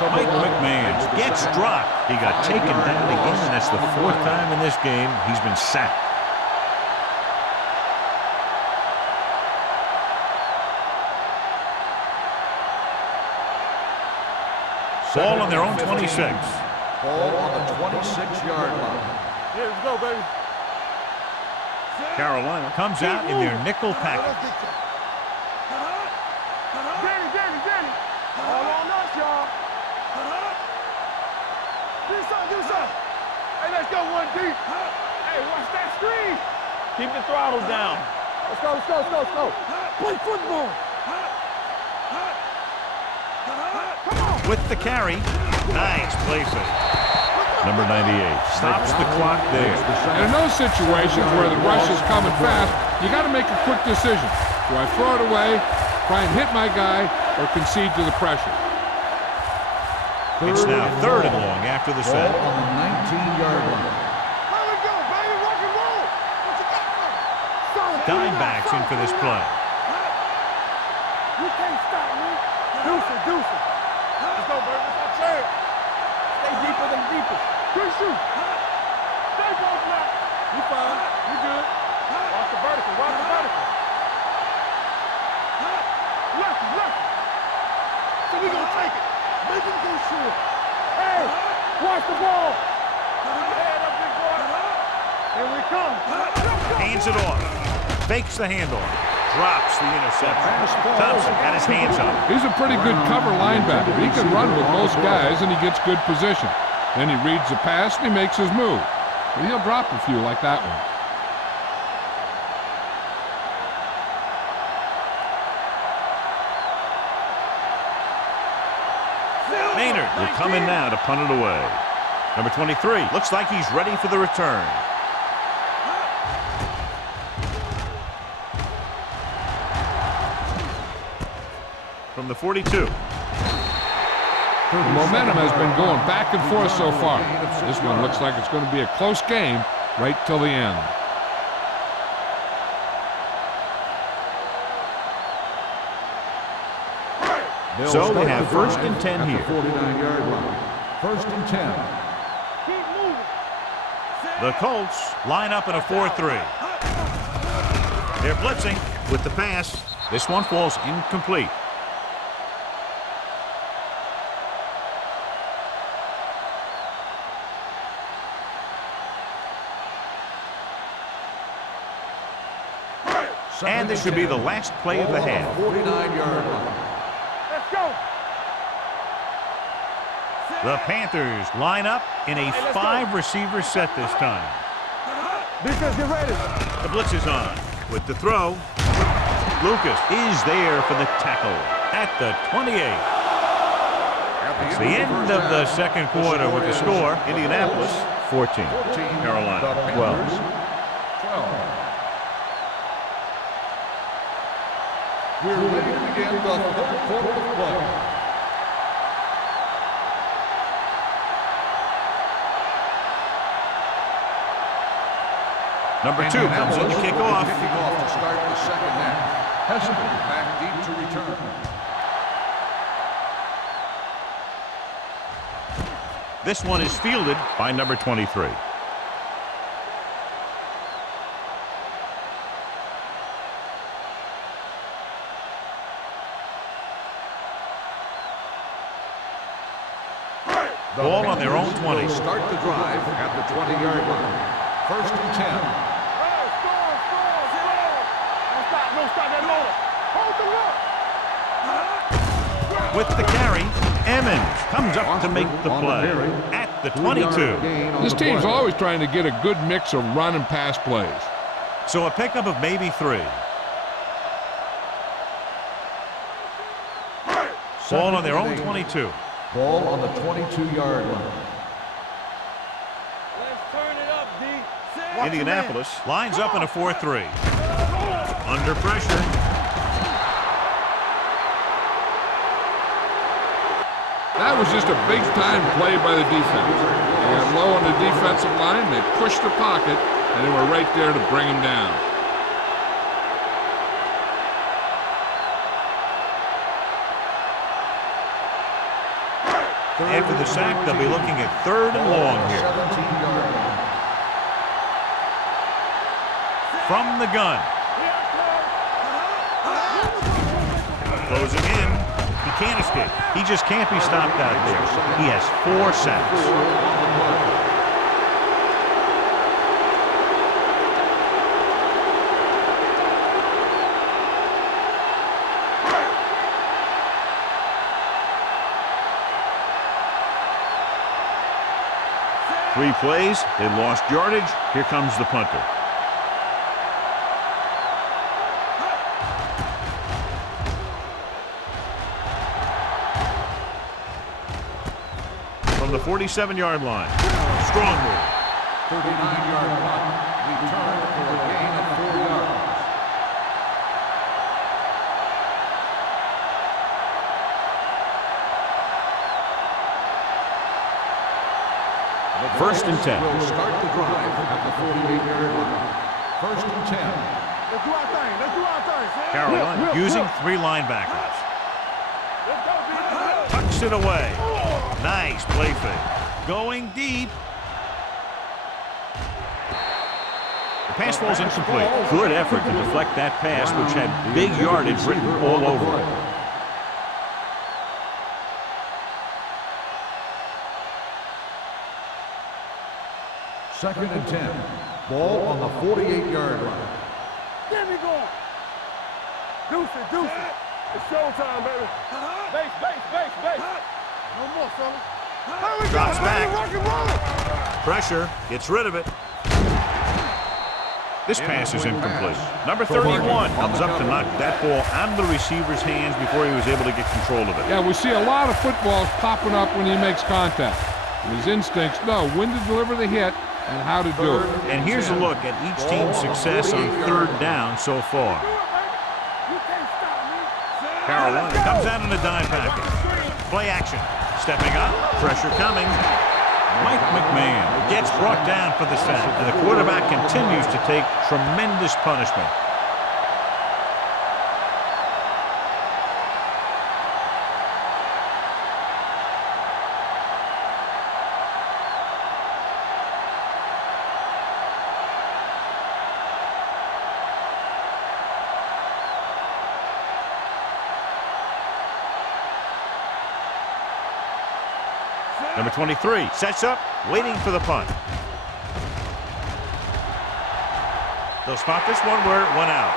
Mike McMahon gets dropped. He got taken down again, and that's the 4th time in this game he's been sacked. Ball on their own 26. Ball on the 26-yard line. Here we go, baby. Carolina comes out in their nickel package. Danny. All on us, y'all. Do something. Hey, let's go one deep. Hey, watch that screen. Keep the throttle down. Let's go. Play football. Come on. With the carry. Nice play fake. Number 98 stops the clock there. And in those situations where the rush is coming fast, you got to make a quick decision. Do I throw it away, try and hit my guy, or concede to the pressure? It's now 3rd and long after the set. Ball on the 19-yard line. There we go, baby. Rock and roll. What you got for me? Dimebacks in for this play. You can't stop me. Deuce it. Let's go, baby. It's our chance. Stay deeper than deepest. Good shoot. Stay both now. You fine. You good. Watch the vertical. Lucky. So we gonna take it. Make him go short. Hey, watch the ball. Head up, big boy. Here we come. Hands it off. Fakes the handoff. drops the interception. Thompson had his hands up. He's a pretty good cover linebacker. He can run with most guys, and he gets good position. Then he reads the pass, and he makes his move. But he'll drop a few like that one. Maynard will come in now to punt it away. Number 23 looks like he's ready for the return. From the 42. The momentum has been going back and forth so far. This one looks like it's going to be a close game right till the end. So they have first and 10 here. 49-yard line. First and 10. Keep moving. The Colts line up in a 4-3. They're blitzing with the pass. This one falls incomplete. And this should be the last play of the half. 49-yard line. Let's go. The Panthers line up in a 5-receiver set this time. Defense, get ready. The blitz is on. With the throw, Lucas is there for the tackle at the 28. It's the end of the second quarter with the score. Indianapolis 14, Carolina 12. 12. We're ready to begin the third quarter of play. Number 2 comes in to kick off. Kicking off to start the second half. Hesselman back deep to return. This one is fielded by number 23. Ball on their own 20. Start the drive at the 20-yard line. First and 10. Don't stop that motor. Hold the look. With the carry, Emmons comes up to make the play at the 22. This team's always trying to get a good mix of run and pass plays. So a pickup of maybe 3. Ball on their own 22. Ball on the 22-yard line. Let's turn it up, D. Indianapolis lines up in a 4-3. Under pressure. That was just a big-time play by the defense. They got low on the defensive line, they pushed the pocket, and they were right there to bring him down. After the sack, they'll be looking at 3rd and long here. 17-yard line. From the gun. Closing in. He can't escape. He just can't be stopped out there. He has 4 sacks. Three plays, they lost yardage. Here comes the punter. From the 47-yard line. Strong move. 39-yard punt. Return for a gain of 4 yards. First and 10. Will start the drive at the 48-yard line. First and 10. Let's do our thing. Let's do our thing. Carolina using 3 linebackers. Let's go, D. Tucks it away. Nice play fake. Going deep. The pass falls incomplete. Good effort to deflect that pass, which had big yardage written all over it. Second and 10. Ball on the 48-yard line. Get me going. Deuce it, deuce it. It's showtime, baby. Base, base, base, base. No more, fellas. Here we Drops go, back. baby. Rock and roll. Pressure, gets rid of it. This pass is incomplete. Number 31 comes up to knock that ball out of the receiver's hands before he was able to get control of it. Yeah, we see a lot of footballs popping up when he makes contact. His instincts know when to deliver the hit and how to do it. And here's a look at each team's success on third down so far. You can't stop me. Carolina comes out in a dime package. Play action. Stepping up. Pressure coming. Mike McMahon gets brought down for the sack. And the quarterback continues to take tremendous punishment. Number 23 sets up, waiting for the punt. They'll spot this one where it went out.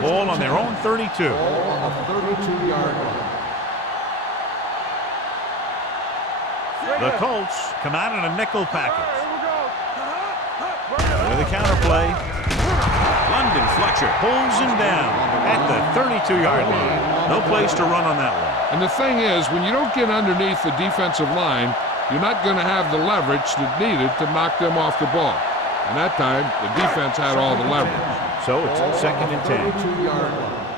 Ball on their own 32. Ball on the 32-yard line. The Colts come out in a nickel package. With a counterplay, London Fletcher pulls him down at the 32-yard line. No place to run on that one. And the thing is, when you don't get underneath the defensive line, you're not going to have the leverage that needed to knock them off the ball. And that time, the defense had all the leverage. So it's second and 10. 32-yard line.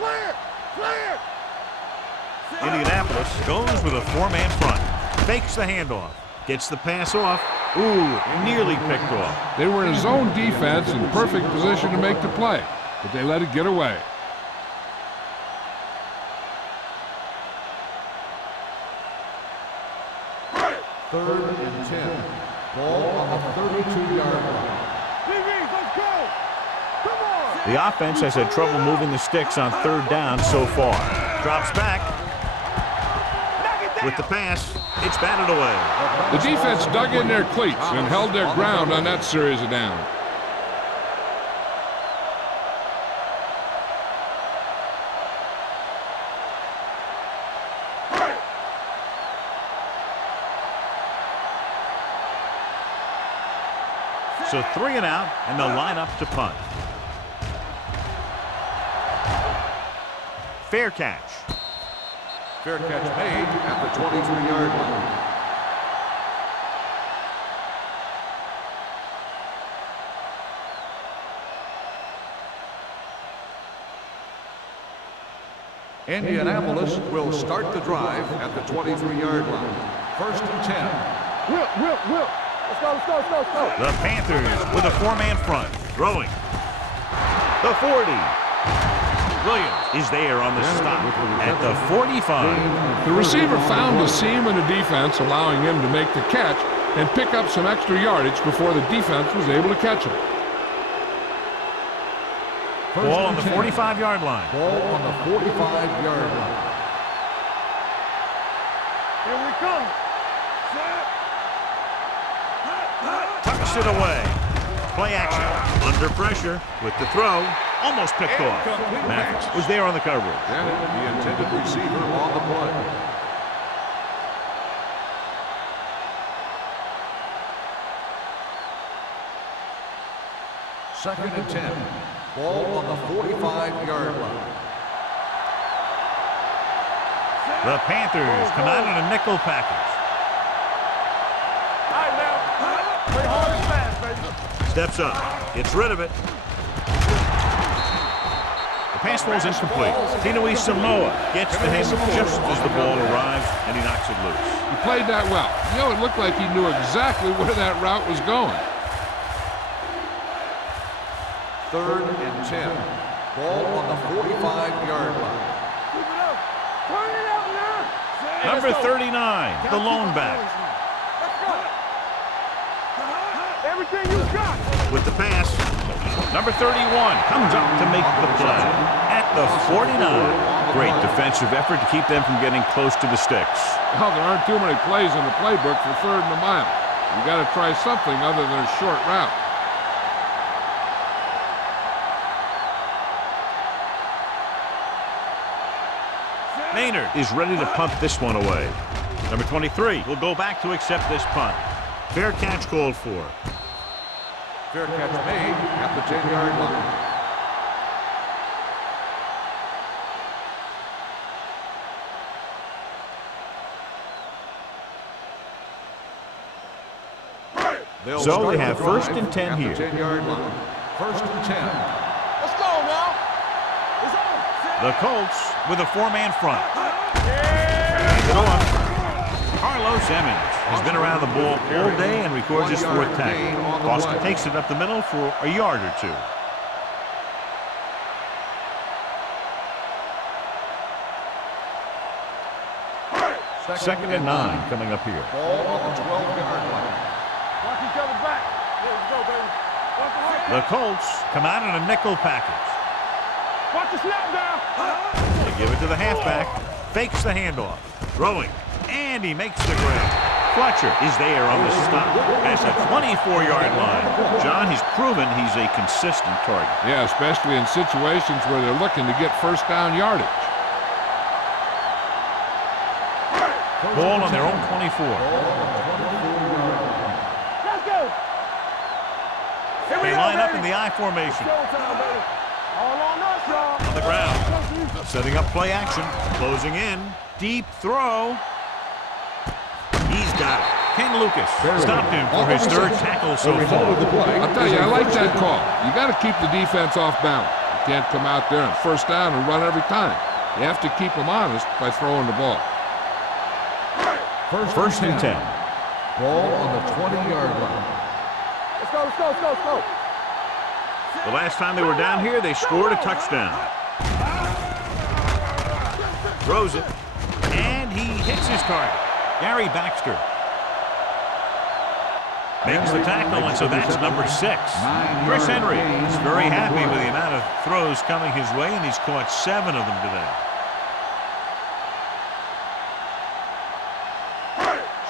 Clear! Clear! Indianapolis goes with a four-man front. Fakes the handoff. Gets the pass off. Ooh, nearly picked off. They were in a zone defense in perfect position to make the play, but they let it get away. Third and 10. Ball on the 32-yard line. DBs, let's go! Come on! The offense has had trouble moving the sticks on third down so far. Drops back. With the pass, it's batted away. The defense dug in their cleats and held their ground on that series of downs. So 3 and out, and they'll line up to punt. Fair catch. Fair catch made at the 23-yard line. Indianapolis will start the drive at the 23-yard line. First and 10. Will. Let's go, let's go, let's go, let's go. The Panthers with a four-man front. Throwing. The 40. Williams is there on the stop at the 45. The receiver found a seam in the defense, allowing him to make the catch and pick up some extra yardage before the defense was able to catch him. Ball on the 45-yard line. Ball on the 45-yard line. Here we come. Tucks it away. Play action. Under pressure with the throw. Almost picked off. Mathis was there on the coverage. And the intended receiver on the play. Second and 10. Ball on the 45-yard line. The Panthers come out in a nickel package. All right, now. Play hard and fast, baby. Steps up. Gets rid of it. The pass ball is incomplete. Tinui Samoa gets to him just as the ball arrives, and he knocks it loose. He played that well. You know, it looked like he knew exactly where that route was going. Third and 10. Ball on the 45-yard line. Keep it up. Turn it out now. Number 39, the lone back. Let's go. Everything you got. With the pass, number 31 comes up to make the play at the 49. Great defensive effort to keep them from getting close to the sticks. Well, there aren't too many plays in the playbook for 3rd and a mile. You got to try something other than a short route. Maynard is ready to punt this one away. Number 23 will go back to accept this punt. Fair catch called for. Fair catch made at the 10-yard line. So they have 1st and 10 here. 10-yard line. 1st and 10. Let's go now. It's on. The Colts with a 4-man front. Hands it off. Carlos Emmons has been around the ball all day and records his 4th tackle. Boston takes it up the middle for a yard or 2. Second and 9 coming up here. Ball on the 12-yard line. Watch each other back. Let's go, baby. Watch the hard. The Colts come out in a nickel package. Watch the snap down. They give it to the halfback. Fakes the handoff. Throwing. And he makes the grab. Fletcher is there on the stop at the 24-yard line. John, he's proven he's a consistent target. Yeah, especially in situations where they're looking to get 1st down yardage. Ball on their own 24. Let's go. They line up in the I formation. Showtime, baby. All on us, y'all. On the ground. Setting up play action. Closing in. Deep throw. He's got it. Ken Lucas stopped him for his 3rd tackle so far. I'll tell you, I like that call. You got to keep the defense off balance. You can't come out there on 1st down and run every time. You have to keep them honest by throwing the ball. 1st and 10. Ball on the 20-yard line. Let's go, let's go, let's go, let's go. The last time they were down here, they scored a touchdown. Throws it. And he hits his target. Gary Baxter makes the tackle, and so that's number 6. Chris Henry is very happy with the amount of throws coming his way, and he's caught 7 of them today.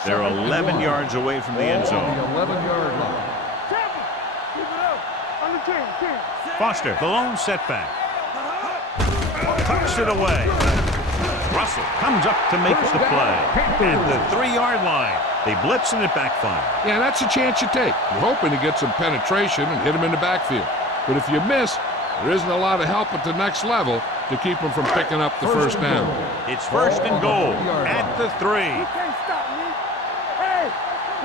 They're 11 yards away from the end zone. 11-yard line. Tampa, keep it up. On the 10. Foster, the lone setback. Tucks it away. Russell comes up to make the play. At the 3-yard line. They blitz and it backfires. Yeah, that's a chance you take. You're hoping to get some penetration and hit him in the backfield. But if you miss, there isn't a lot of help at the next level to keep them from picking up the 1st down. It's 1st and goal at the 3. You can't stop me. Hey,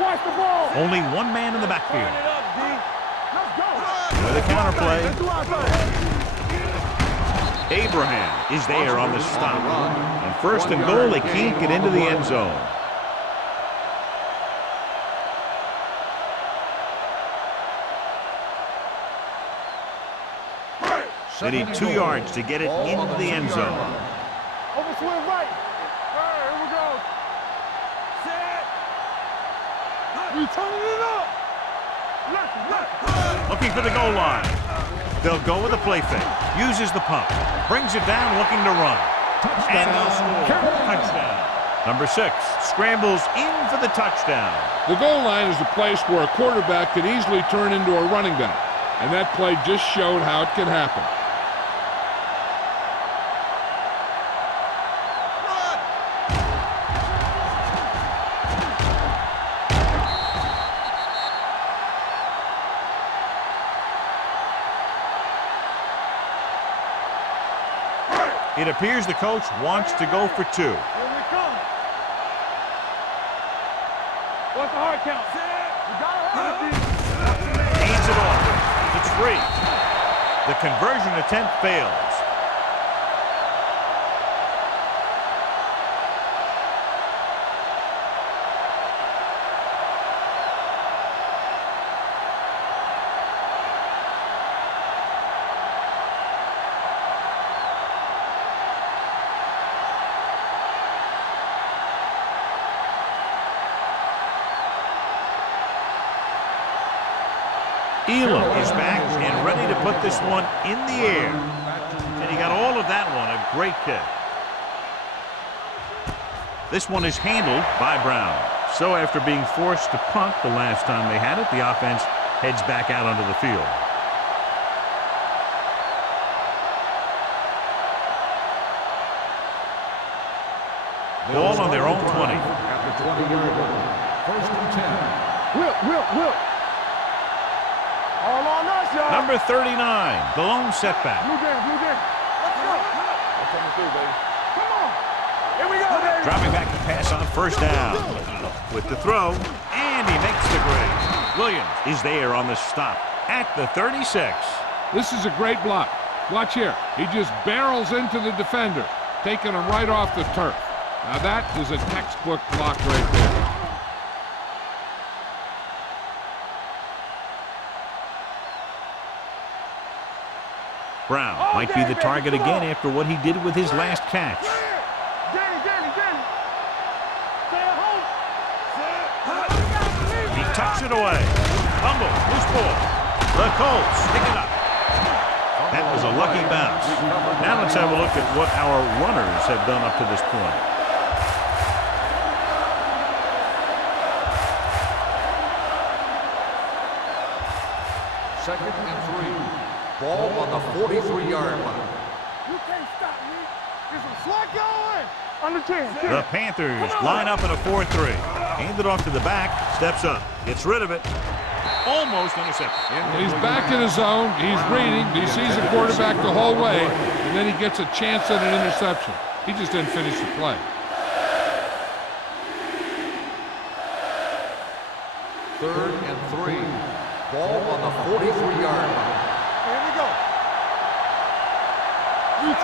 watch the ball. Only 1 man in the backfield. Turn it up, D. Let's go. With a counterplay. Let's do our thing. Abraham is there on the stop. And 1st and goal, they can't get into the end zone. They need 2 yards to get it into the end zone. Over swing right. Here we go. Set. We turning it up. Left. Looking for the goal line. They'll go with a play fake. Uses the pump. Brings it down looking to run. And they'll score. Touchdown. Number 6 scrambles in for the touchdown. The goal line is a place where a quarterback could easily turn into a running back. And that play just showed how it can happen. It appears the coach wants to go for 2. Here we come. What's the hard count? We got a hard count. Hands it off. It's free. The conversion attempt fails. Elam is back and ready to put this one in the air. And he got all of that one, a great kick. This one is handled by Brown. So after being forced to punt the last time they had it, the offense heads back out onto the field. Ball on their own 20. At the 20-yard line. First and 10. Whip. All on us, y'all. Number 39, the lone setback. Blue jam. Let's go. That's coming through, baby. Come on. Here we go, baby. Dropping back to pass on first down. With the throw, and he makes the grade. Williams is there on the stop at the 36. This is a great block. Watch here. He just barrels into the defender, taking him right off the turf. Now that is a textbook block right there. Brown might be the target again after what he did with his last catch. Danny. Stay at home. He tucks it away. Fumble, loose ball. The Colts pick it up. That was a lucky bounce. Now let's have a look at what our runners have done up to this point. Second and 3. Ball on the 43-yard line. You can't stop me. There's some slack going. Under 10. The Panthers line up in a 4-3. Hand it off to the back. Steps up. Gets rid of it. Almost intercepted. He's back in his zone. He's reading. He sees the quarterback the whole way, and then he gets a chance at an interception. He just didn't finish the play. Third and 3. Ball on the 43-yard line. Here we go.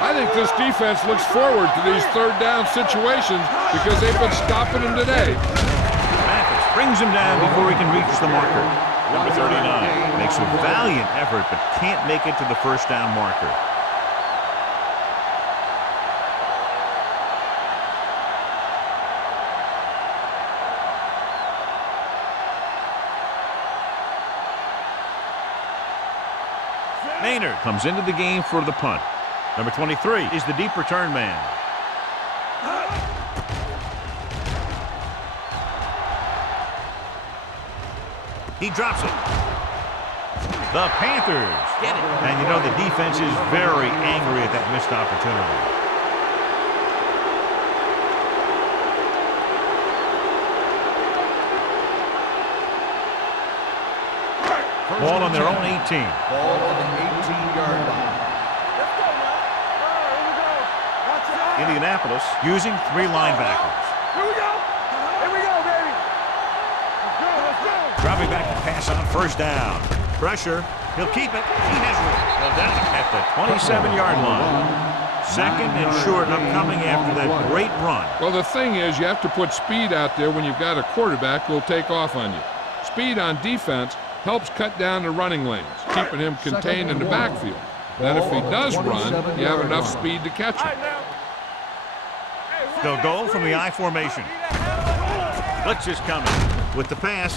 I think this defense looks forward to these third down situations because they've been stopping them today. Mathis brings him down before he can reach the marker. Number 39 makes a valiant effort but can't make it to the first down marker. Maynard comes into the game for the punt. Number 23 is the deep return man. He drops it. The Panthers get it. And you know the defense is very angry at that missed opportunity. Ball on their own 18. Ball on the 18-yard line. Let's go, man. Here we go. Watch out. Indianapolis using 3 linebackers. Here we go. Here we go, baby. Let's go. Dropping back to pass on first down. Pressure. He'll keep it. He has it. He'll down it at the 27-yard line. Second and short upcoming after that great run. Well, the thing is, you have to put speed out there when you've got a quarterback who will take off on you. Speed on defense helps cut down the running lanes, keeping him contained in the backfield. Then if he does run, you have enough speed to catch him. They'll go from the I formation. Blitz is coming with the pass.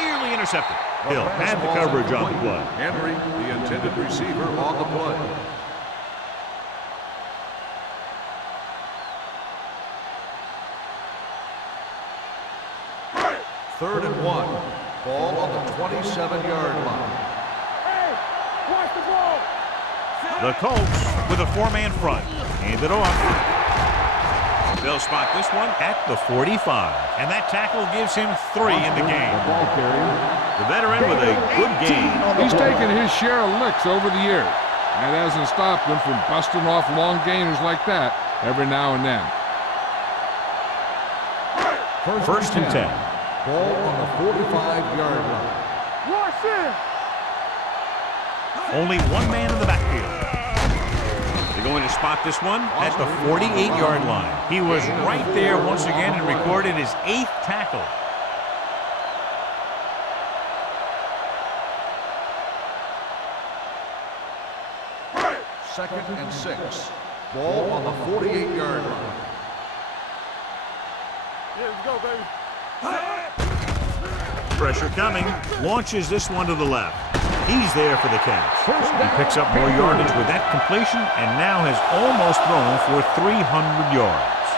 Nearly intercepted. Hill had the coverage on the play. Henry, the intended receiver, on the play. Third and 1. Ball on the 27-yard line. Hey, watch the ball. The Colts with a 4-man front. Hand it off. They'll spot this one at the 45. And that tackle gives him 3 in the game. The veteran with a good game. He's taken his share of licks over the years. That hasn't stopped him from busting off long gainers like that every now and then. First and 10. Ball on the 45-yard line. Watch it. Only 1 man in the backfield. They're going to spot this one at the 48-yard line. He was right there once again and recorded his 8th tackle. Second and 6. Ball on the 48-yard line. Here we go, baby. Pressure coming. Launches this one to the left. He's there for the catch. He picks up more yardage with that completion and now has almost thrown for 300 yards.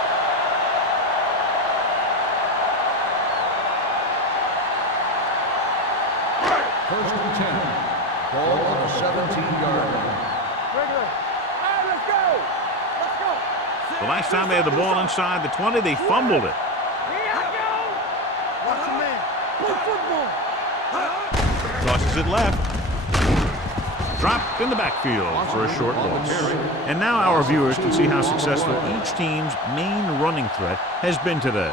last time they had the ball inside the 20, they fumbled it. Watch your man. Play football. Tosses it left. Dropped in the backfield for a short loss. And now our viewers can see how successful each team's main running threat has been today.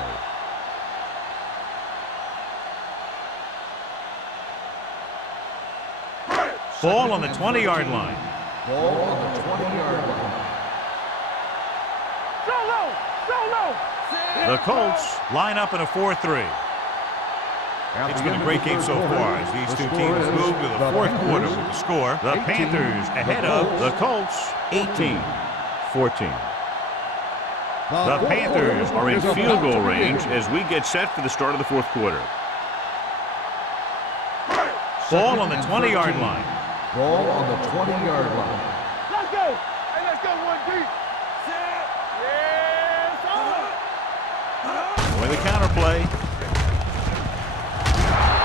Ball on the 20-yard line. Ball on the 20-yard line. The Colts line up in a 4-3. It's been a great game so far as these two teams move to the fourth quarter with the score. The Panthers ahead of the Colts 18-14. The Panthers are in field goal range as we get set for the start of the fourth quarter. Ball on the 20-yard line. Ball on the 20-yard line. Let's go. Hey, let's go one deep. Set. Yes, With the counterplay.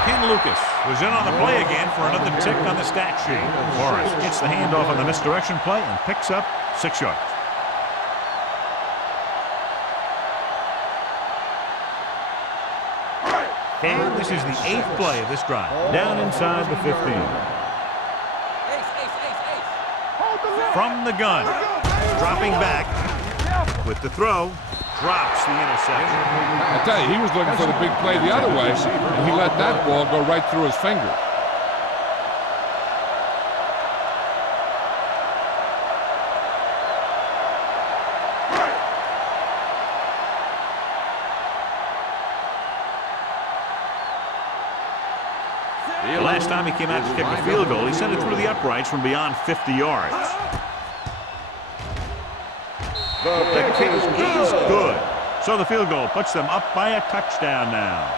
Ken Lucas was in on the play again for another tick on the stat sheet. Morris gets the handoff on the misdirection play and picks up 6 yards. And this is the 8th play of this drive. Down inside the 15. From the gun. Dropping back with the throw. Drops the interception. I tell you, he was looking for the big play the other way, and he let that ball go right through his finger. The last time he came out to kick a field goal, he sent it through the uprights from beyond 50 yards. The kick is good. So the field goal puts them up by a touchdown now.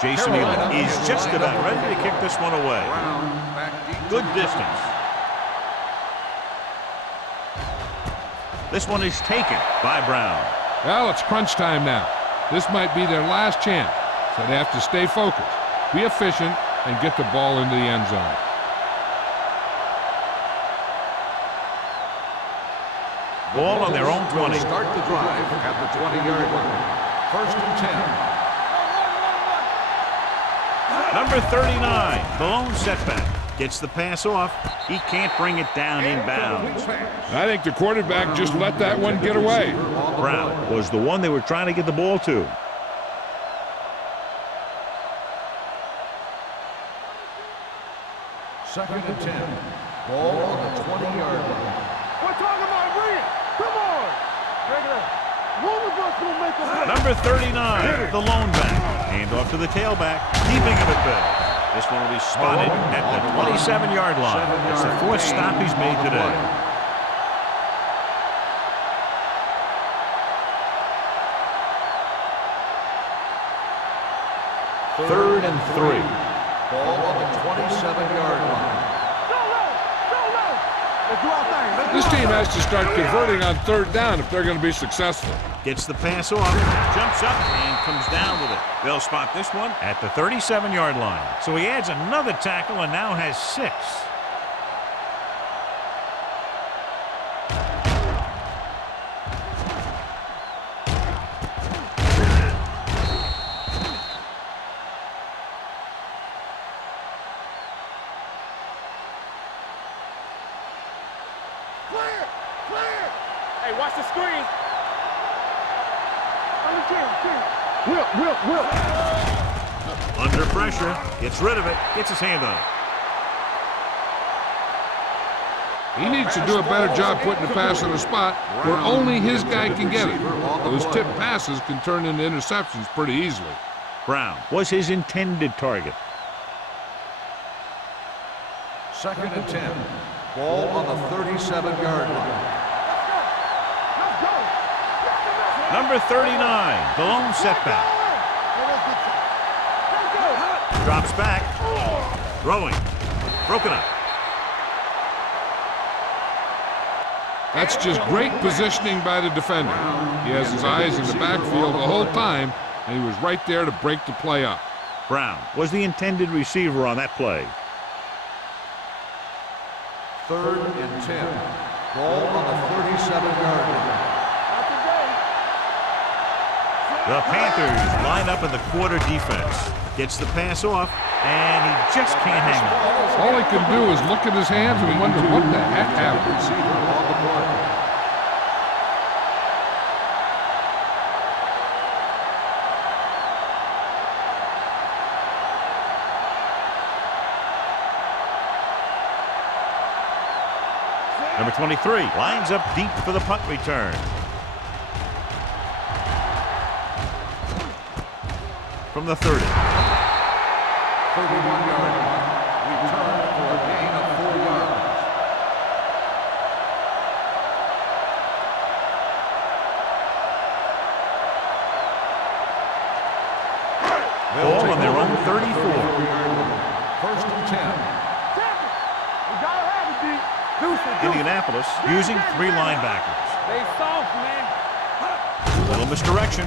Jason Nealon is just about ready to kick this one away. Good distance. This one is taken by Brown. Well, it's crunch time now. This might be their last chance, so they have to stay focused, be efficient, and get the ball into the end zone. Ball on their own 20. Start the drive at the 20-yard line. First and 10. Number 39, the lone setback. Gets the pass off. He can't bring it down inbounds. I think the quarterback just let that one get away. Brown was the one they were trying to get the ball to. Second and 10. Ball on the 20-yard line. we're talking about bring it. Come on. Regular. One of us will make a play. Number 39, the lone back. Hand off to the tailback, keeping him at bay. This one will be spotted at the 27-yard line. It's the fourth stop he's made today. Third and 3. Ball on the 27-yard line. Let's do our thing. This team has to start converting on third down if they're going to be successful. Gets the pass off, jumps up, and comes down with it. They'll spot this one at the 37-yard line. So he adds another tackle and now has 6. Clear. Clear. Hey, watch the screen. Whip. Under pressure, gets rid of it, gets his hand on it. He needs to do a better job putting the pass in a spot where only his guy can get it. Those tip passes can turn into interceptions pretty easily. Brown was his intended target. Second and 10. Ball on the 37-yard line. Number 39, the lone setback. Drops back. Throwing. Broken up. That's just great positioning by the defender. He has his eyes in the backfield the whole time, and he was right there to break the play up. Brown was the intended receiver on that play. 3rd and 10. Ball on the 37-yard line. The Panthers line up in the quarter defense. Gets the pass off, and he just can't hang on. All he can do is look at his hands and wonder what the heck happened. Receiver on the play. Number 23 lines up deep for the punt return. From the 30. 31-yard line. Return for a gain of 4 yards. Ball on their own 34. 1st and 10. We gotta have it, D. Indianapolis using 3 linebackers. They soft, man. A little misdirection.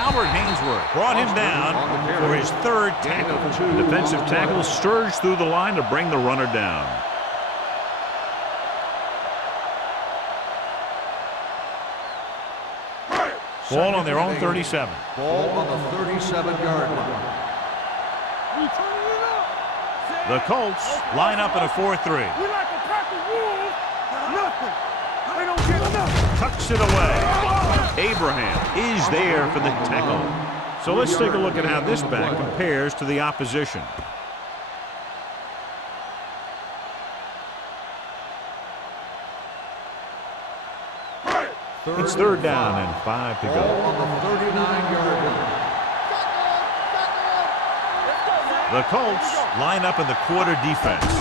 Albert Hainsworth brought him down for his 3rd tackle. The defensive tackle surged through the line to bring the runner down. Ball on their own 37. Ball on the 37-yard line. We turning it up. The Colts line up in a 4-3. We like a pack of wolves. Nothing. They don't get nothing. Tucks it away. Abraham is there for the tackle. So let's take a look at how this back compares to the opposition. It's 3rd down and 5 to Ball go. on the 39-yard line. The Colts line up in the quarter defense.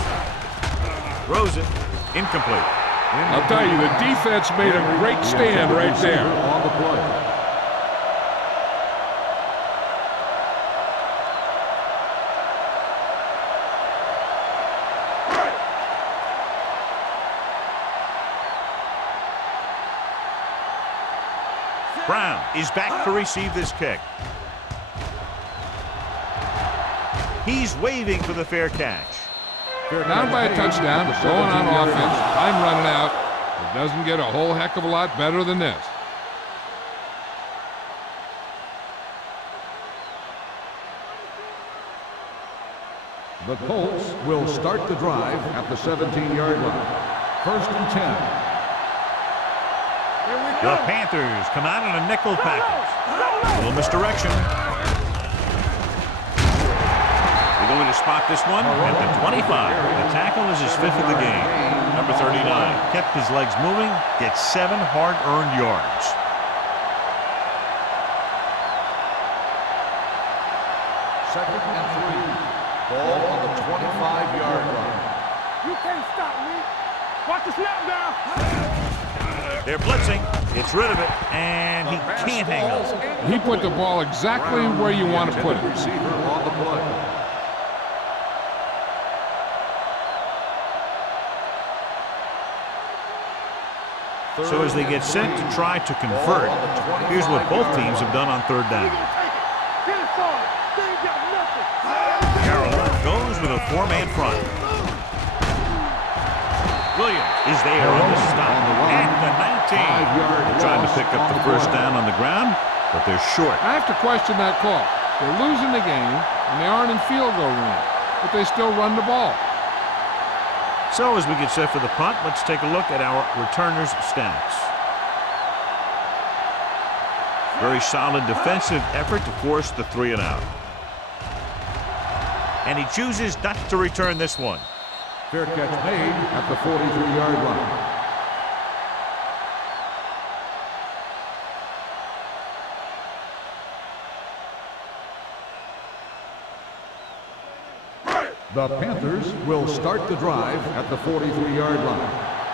Throws it. Incomplete. I'll tell you, the defense made a great stand right there. On the play. Brown is back to receive this kick. He's waving for the fair catch. Down by a touchdown, going on offense, time running out. It doesn't get a whole heck of a lot better than this. The Colts will start the drive at the 17-yard line. 1st and 10. The Panthers come out in a nickel package. A little misdirection. They're going to spot this one at the 25. The tackle is his 5th of the game. Number 39 kept his legs moving, gets 7 hard-earned yards. Second and 3. Ball on the 25-yard line. You can't stop me. Watch the snap down. They're blitzing. Gets rid of it, and he can't hang on. He put the ball exactly where you want to put it. Receiver on the play. So as they get set to try to convert, here's what both teams have done on 3rd down. Get it on. They ain't got nothing. Carolina goes with a 4-man front. Williams is there on the stop at the 19. They're trying to pick up the 1st down on the ground, but they're short. I have to question that call. They're losing the game, and they aren't in field goal range, but they still run the ball. So as we get set for the punt, let's take a look at our returners' stats. Very solid defensive effort to force the 3 and out. And he chooses not to return this one. Fair catch made at the 43-yard line. The Panthers will start the drive at the 43-yard line.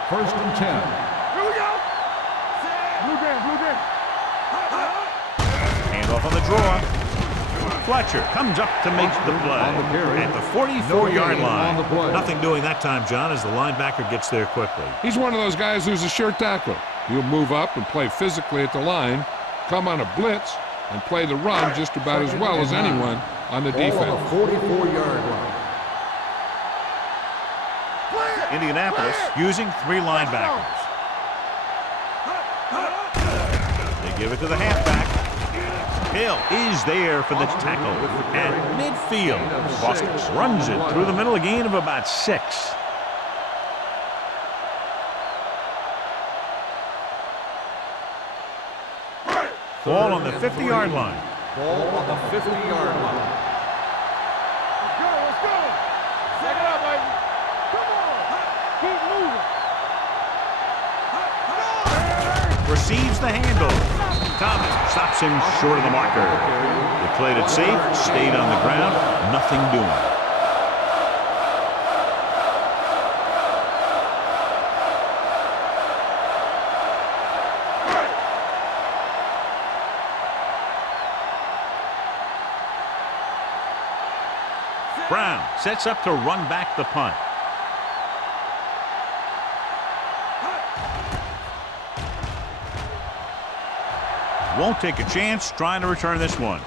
1st and 10. Here we go. Blue game, blue game. Hand off on the draw. Fletcher comes up to make the play On the carry. at the 44-yard gain on the line. play. Nothing doing that time, John, as the linebacker gets there quickly. He's one of those guys who's a sure tackler. He'll move up and play physically at the line, come on a blitz, and play the run just about as well as anyone on the Ball on defense. the 44-yard line. Indianapolis using 3 linebackers. They give it to the halfback. Hill is there for the tackle at midfield. Boston runs it through the middle, a gain of about 6. Ball on the 50-yard line. Ball on the 50-yard line. Let's go, let's go. Set it up, baby. Come on. Keep moving. Receives the handoff. Thomas stops him short of the marker. They played it safe, stayed on the ground, nothing doing. Brown sets up to run back the punt. Won't take a chance trying to return this one.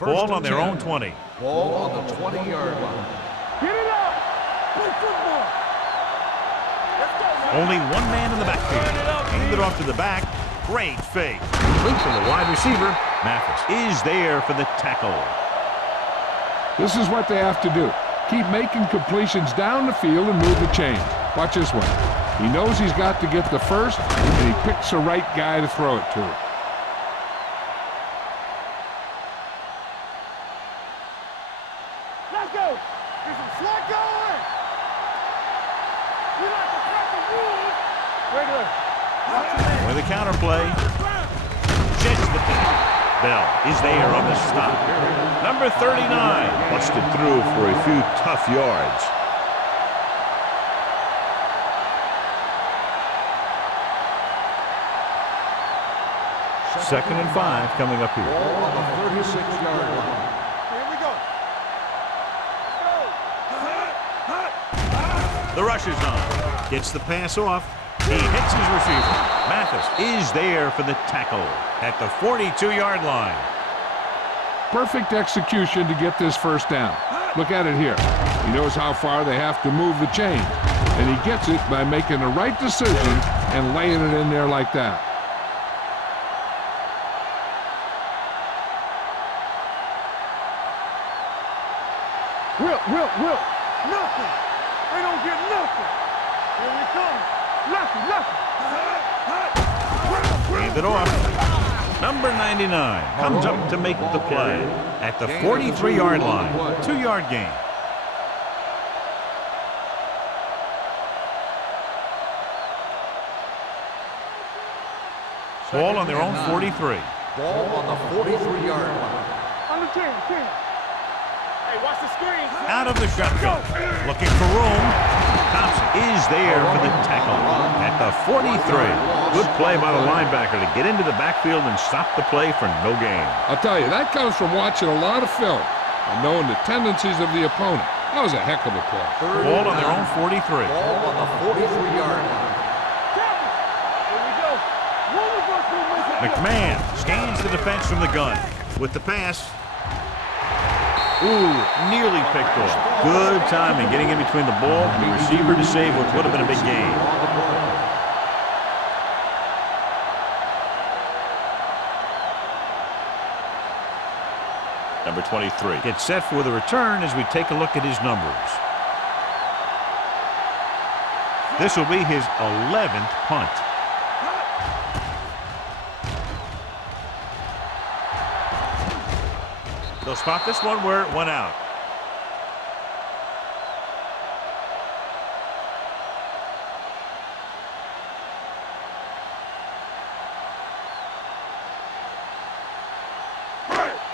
Ball on their own 20. Ball on the 20-yard line. Get it up. Play football. Let's go, man. Only one man in the backfield. Hand it off to the back. Great fake. Links on the wide receiver. Mathis is there for the tackle. This is what they have to do. Keep making completions down the field and move the chain. Watch this one. He knows he's got to get the first, and he picks the right guy to throw it to. Let's go. There's some slot going. We like to crack the rules. Regular. With the counter play. Sheds the pin. Bell is there on the stop. Number 39 busted through for a few tough yards. Second and 5 coming up here. Ball on the 36-yard line. Here we go. The rush is on. Gets the pass off. He hits his receiver. Mathis is there for the tackle at the 42-yard line. Perfect execution to get this first down. Look at it here. He knows how far they have to move the chain, and he gets it by making the right decision and laying it in there like that. Will. Nothing. They don't get nothing. Here we come. Lucky. Hand it off. Number 99 comes up to make the play at the 43-yard line. 2-yard gain. Ball on their own 43. Ball on the 43-yard line. On the 10. Hey, watch the screen. Out of the shotgun. Looking for room. Thompson is there for the tackle at the 43. Good play by the linebacker to get into the backfield and stop the play for no gain. I'll tell you, that comes from watching a lot of film and knowing the tendencies of the opponent. That was a heck of a play. Ball on their own 43. Ball on the 43-yard line. Here we go. One of us will miss it. McMahon scans the defense from the gun. With the pass. Ooh, nearly picked off. Good timing getting in between the ball and the receiver to save what would have been a big gain. On the play. Number 23 gets set for the return as we take a look at his numbers. This will be his 11th punt. They'll spot this one where it went out.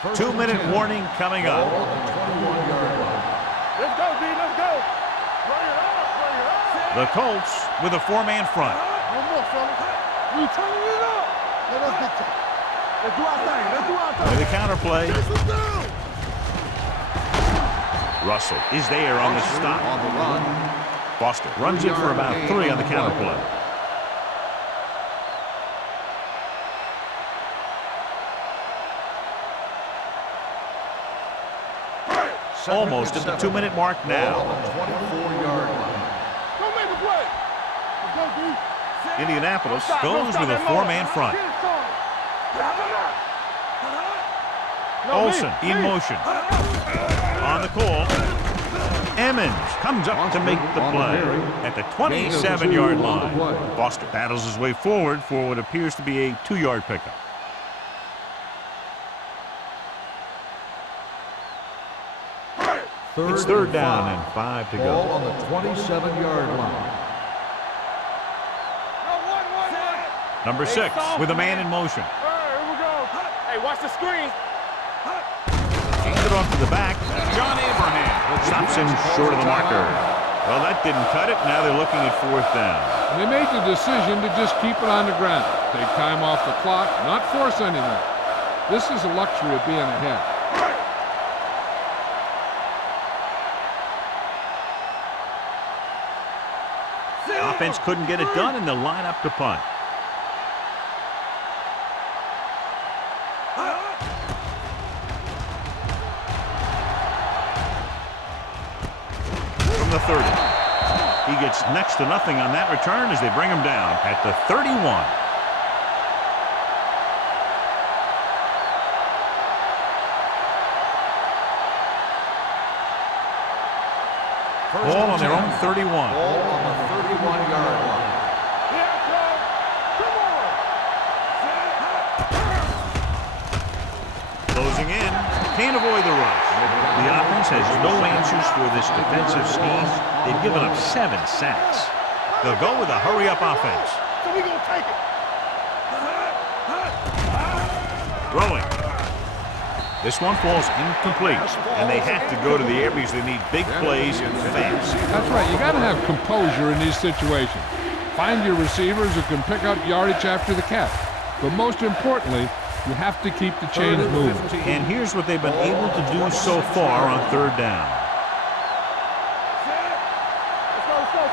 First and 2-minute 10. warning coming up. Ball on the 21-yard line. Let's go, D. Let's go. Bring it up. Bring it up. The Colts with a 4-man front. No more, fella. We turning it up. Let us dictate. Let's do our thing. Let's do our thing. With a counterplay. Chase us down. Russell is there on the stop. On the run. Foster runs it for about 3 on the counterplay. Almost at the 2-minute mark Ball now. on the 24-yard line. Don't make a play. Let's go, D. Indianapolis Don't goes stop with a that motor. 4-man front. Get it started. No, Olsen me. in motion. On the call. Emmons comes up to make the play at the 27-yard line. Foster battles his way forward for what appears to be a 2-yard pickup. It's third down and 5 to Ball go. on the 27-yard line. Number 6 with a man in motion. Here we go. Hey, watch the screen. Hands it off to the back. John Abraham stops him short of the marker. Well, that didn't cut it. Now they're looking at 4th down. And they made the decision to just keep it on the ground. Take time off the clock, not force anything. This is the luxury of being ahead. Offense couldn't get it done, and they'll line up to punt. From the 30. He gets next to nothing on that return as they bring him down at the 31. Ball on their own 31. Ball on the 31-yard line. Here it comes. Come on. Closing in. Can't avoid the rush. The offense has no answers for this defensive scheme. They've given up 7 sacks. They'll go with a hurry-up offense. So we gonna take it. Throwing. This one falls incomplete, and they have to go to the air because they need big plays fast. That's right. You got to have composure in these situations. Find your receivers who can pick up yardage after the catch. But most importantly, you have to keep the chains moving. And here's what they've been able to do so far on 3rd down.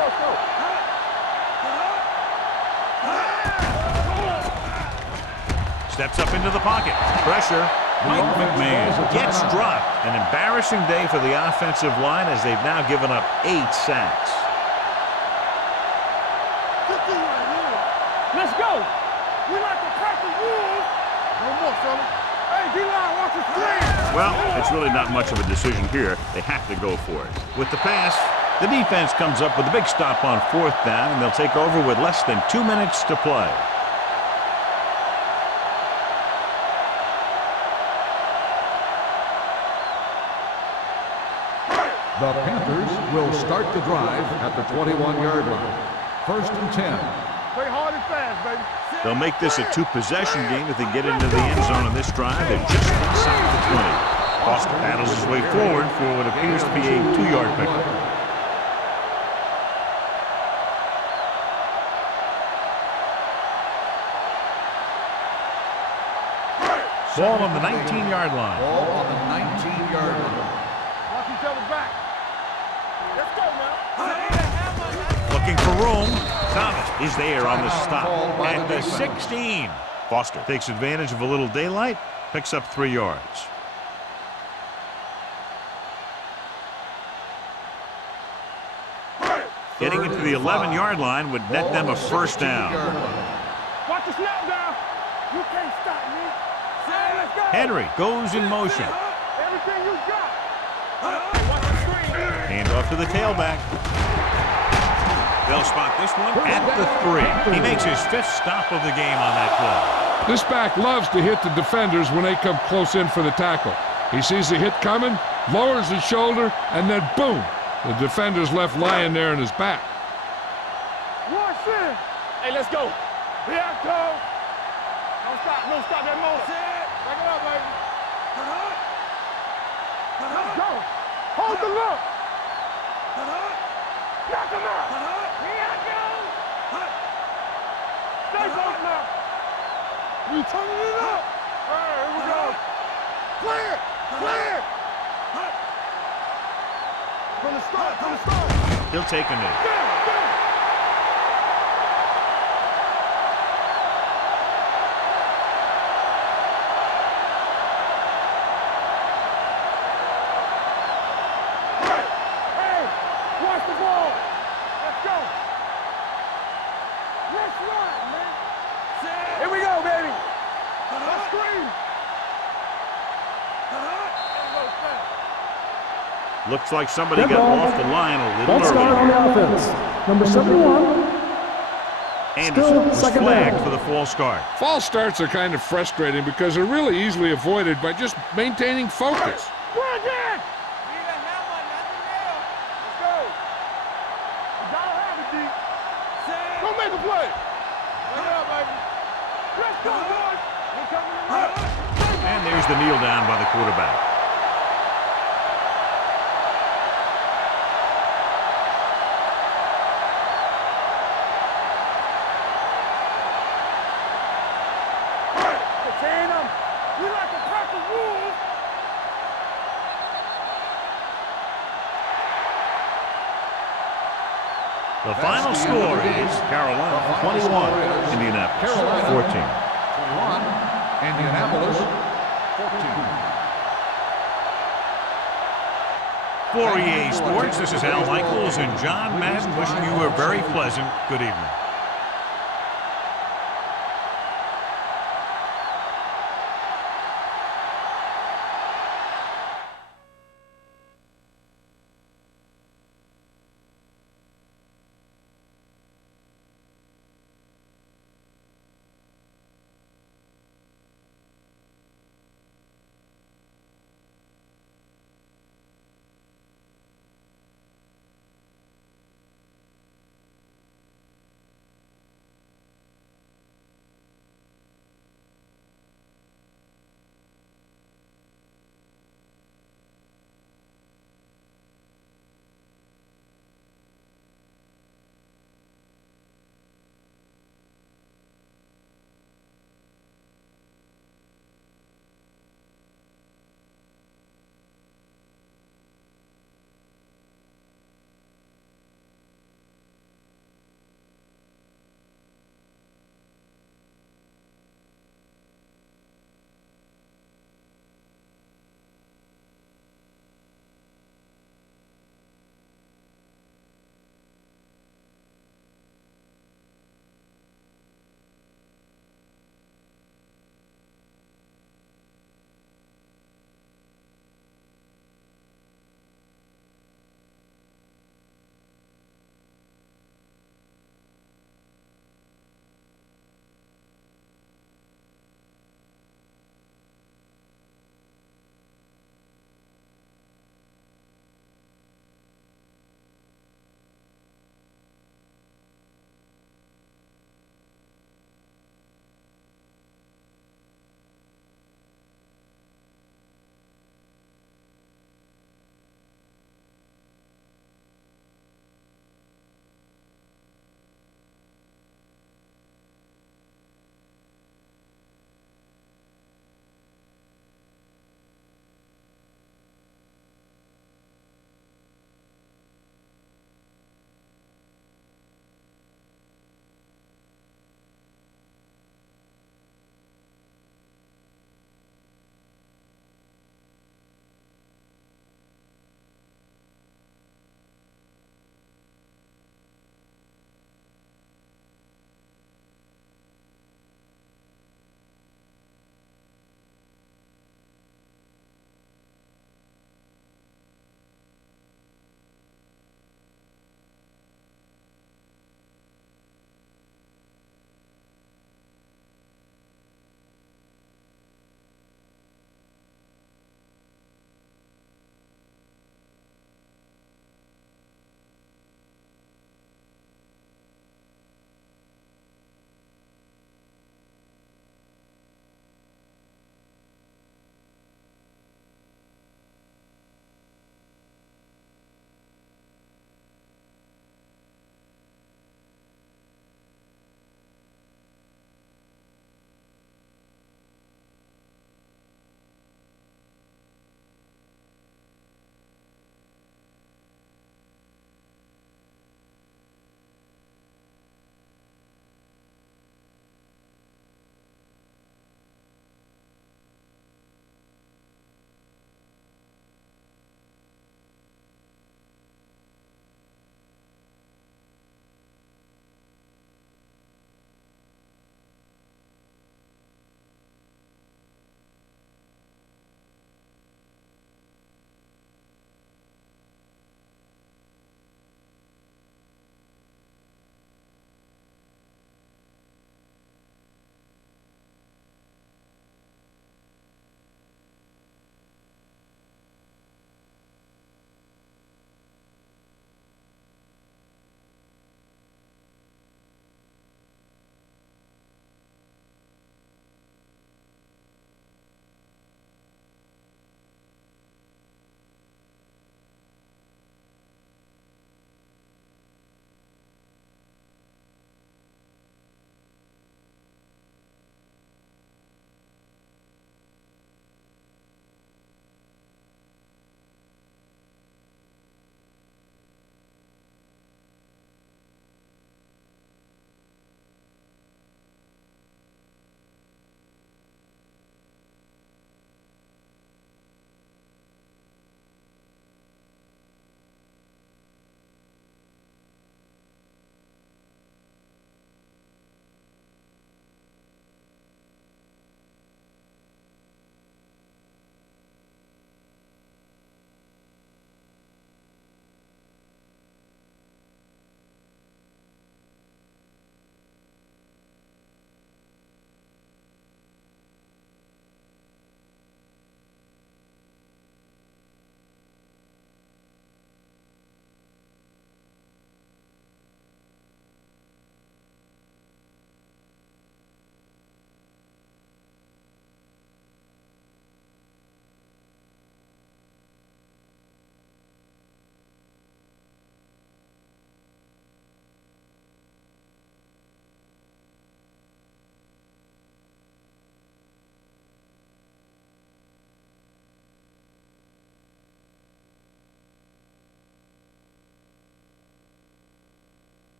Let's go. Steps up into the pocket. Pressure. Mike McMahon gets dropped. An embarrassing day for the offensive line as they've now given up 8 sacks. Let's go. We like to practice rules. No more, fella. Hey, D-line, watch the screen. Well, it's really not much of a decision here. They have to go for it. With the pass, the defense comes up with a big stop on 4th down, and they'll take over with less than 2 minutes to play. The Panthers will start the drive at the 21-yard line. First and 10. Play hard and fast, baby. They'll make this a 2-possession game if they get into the end zone on this drive. They're just inside the 20. Foster battles his way forward for what appears to be a 2-yard pickup. Ball on the 19-yard line. Ball on the 19-yard line. Watch each other back. Let's go now. Looking for room. Thomas is there on the stop at the 16. Foster takes advantage of a little daylight, picks up 3 yards. Getting into the 11-yard line would net them a 1st down. Watch the snap down. You can't stop me. Let's go. Henry goes in motion. Everything you got. Hey, watch the screen. Hand off to the tailback. They'll spot this one at the 3. He makes his 5th stop of the game on that play. This back loves to hit the defenders when they come close in for the tackle. He sees the hit coming, lowers his shoulder, and then boom, the defender's left lying there in his back. Watch it. Hey, let's go. Here I go. Don't stop that motor. Back it up, baby. Go. Hold the look. Knock him out. Stay close now. We turning it up. All right, here we go. Clear. Clear. From the start. From the start. He'll take a knee. Hey, watch the ball. Let's go. Let's run, man. Here we go, baby. Let's scream. Looks like somebody Red got ball. off the line a little False start on early. the offense. Number 71. Anderson was second flagged down. for the false start. False starts are kind of frustrating because they're really easily avoided by just maintaining focus. Run again. Let's go. You gotta have it, D. Go make a play. Bring it up, baby. Let's go, boys. We're coming in. And there's the kneel down by the quarterback. Contain them. We like to crack the rules. The final score is Carolina 21, Indianapolis 14. 21, Indianapolis 14. For EA Sports, this is Al Michaels and John Madden wishing you a very pleasant good evening.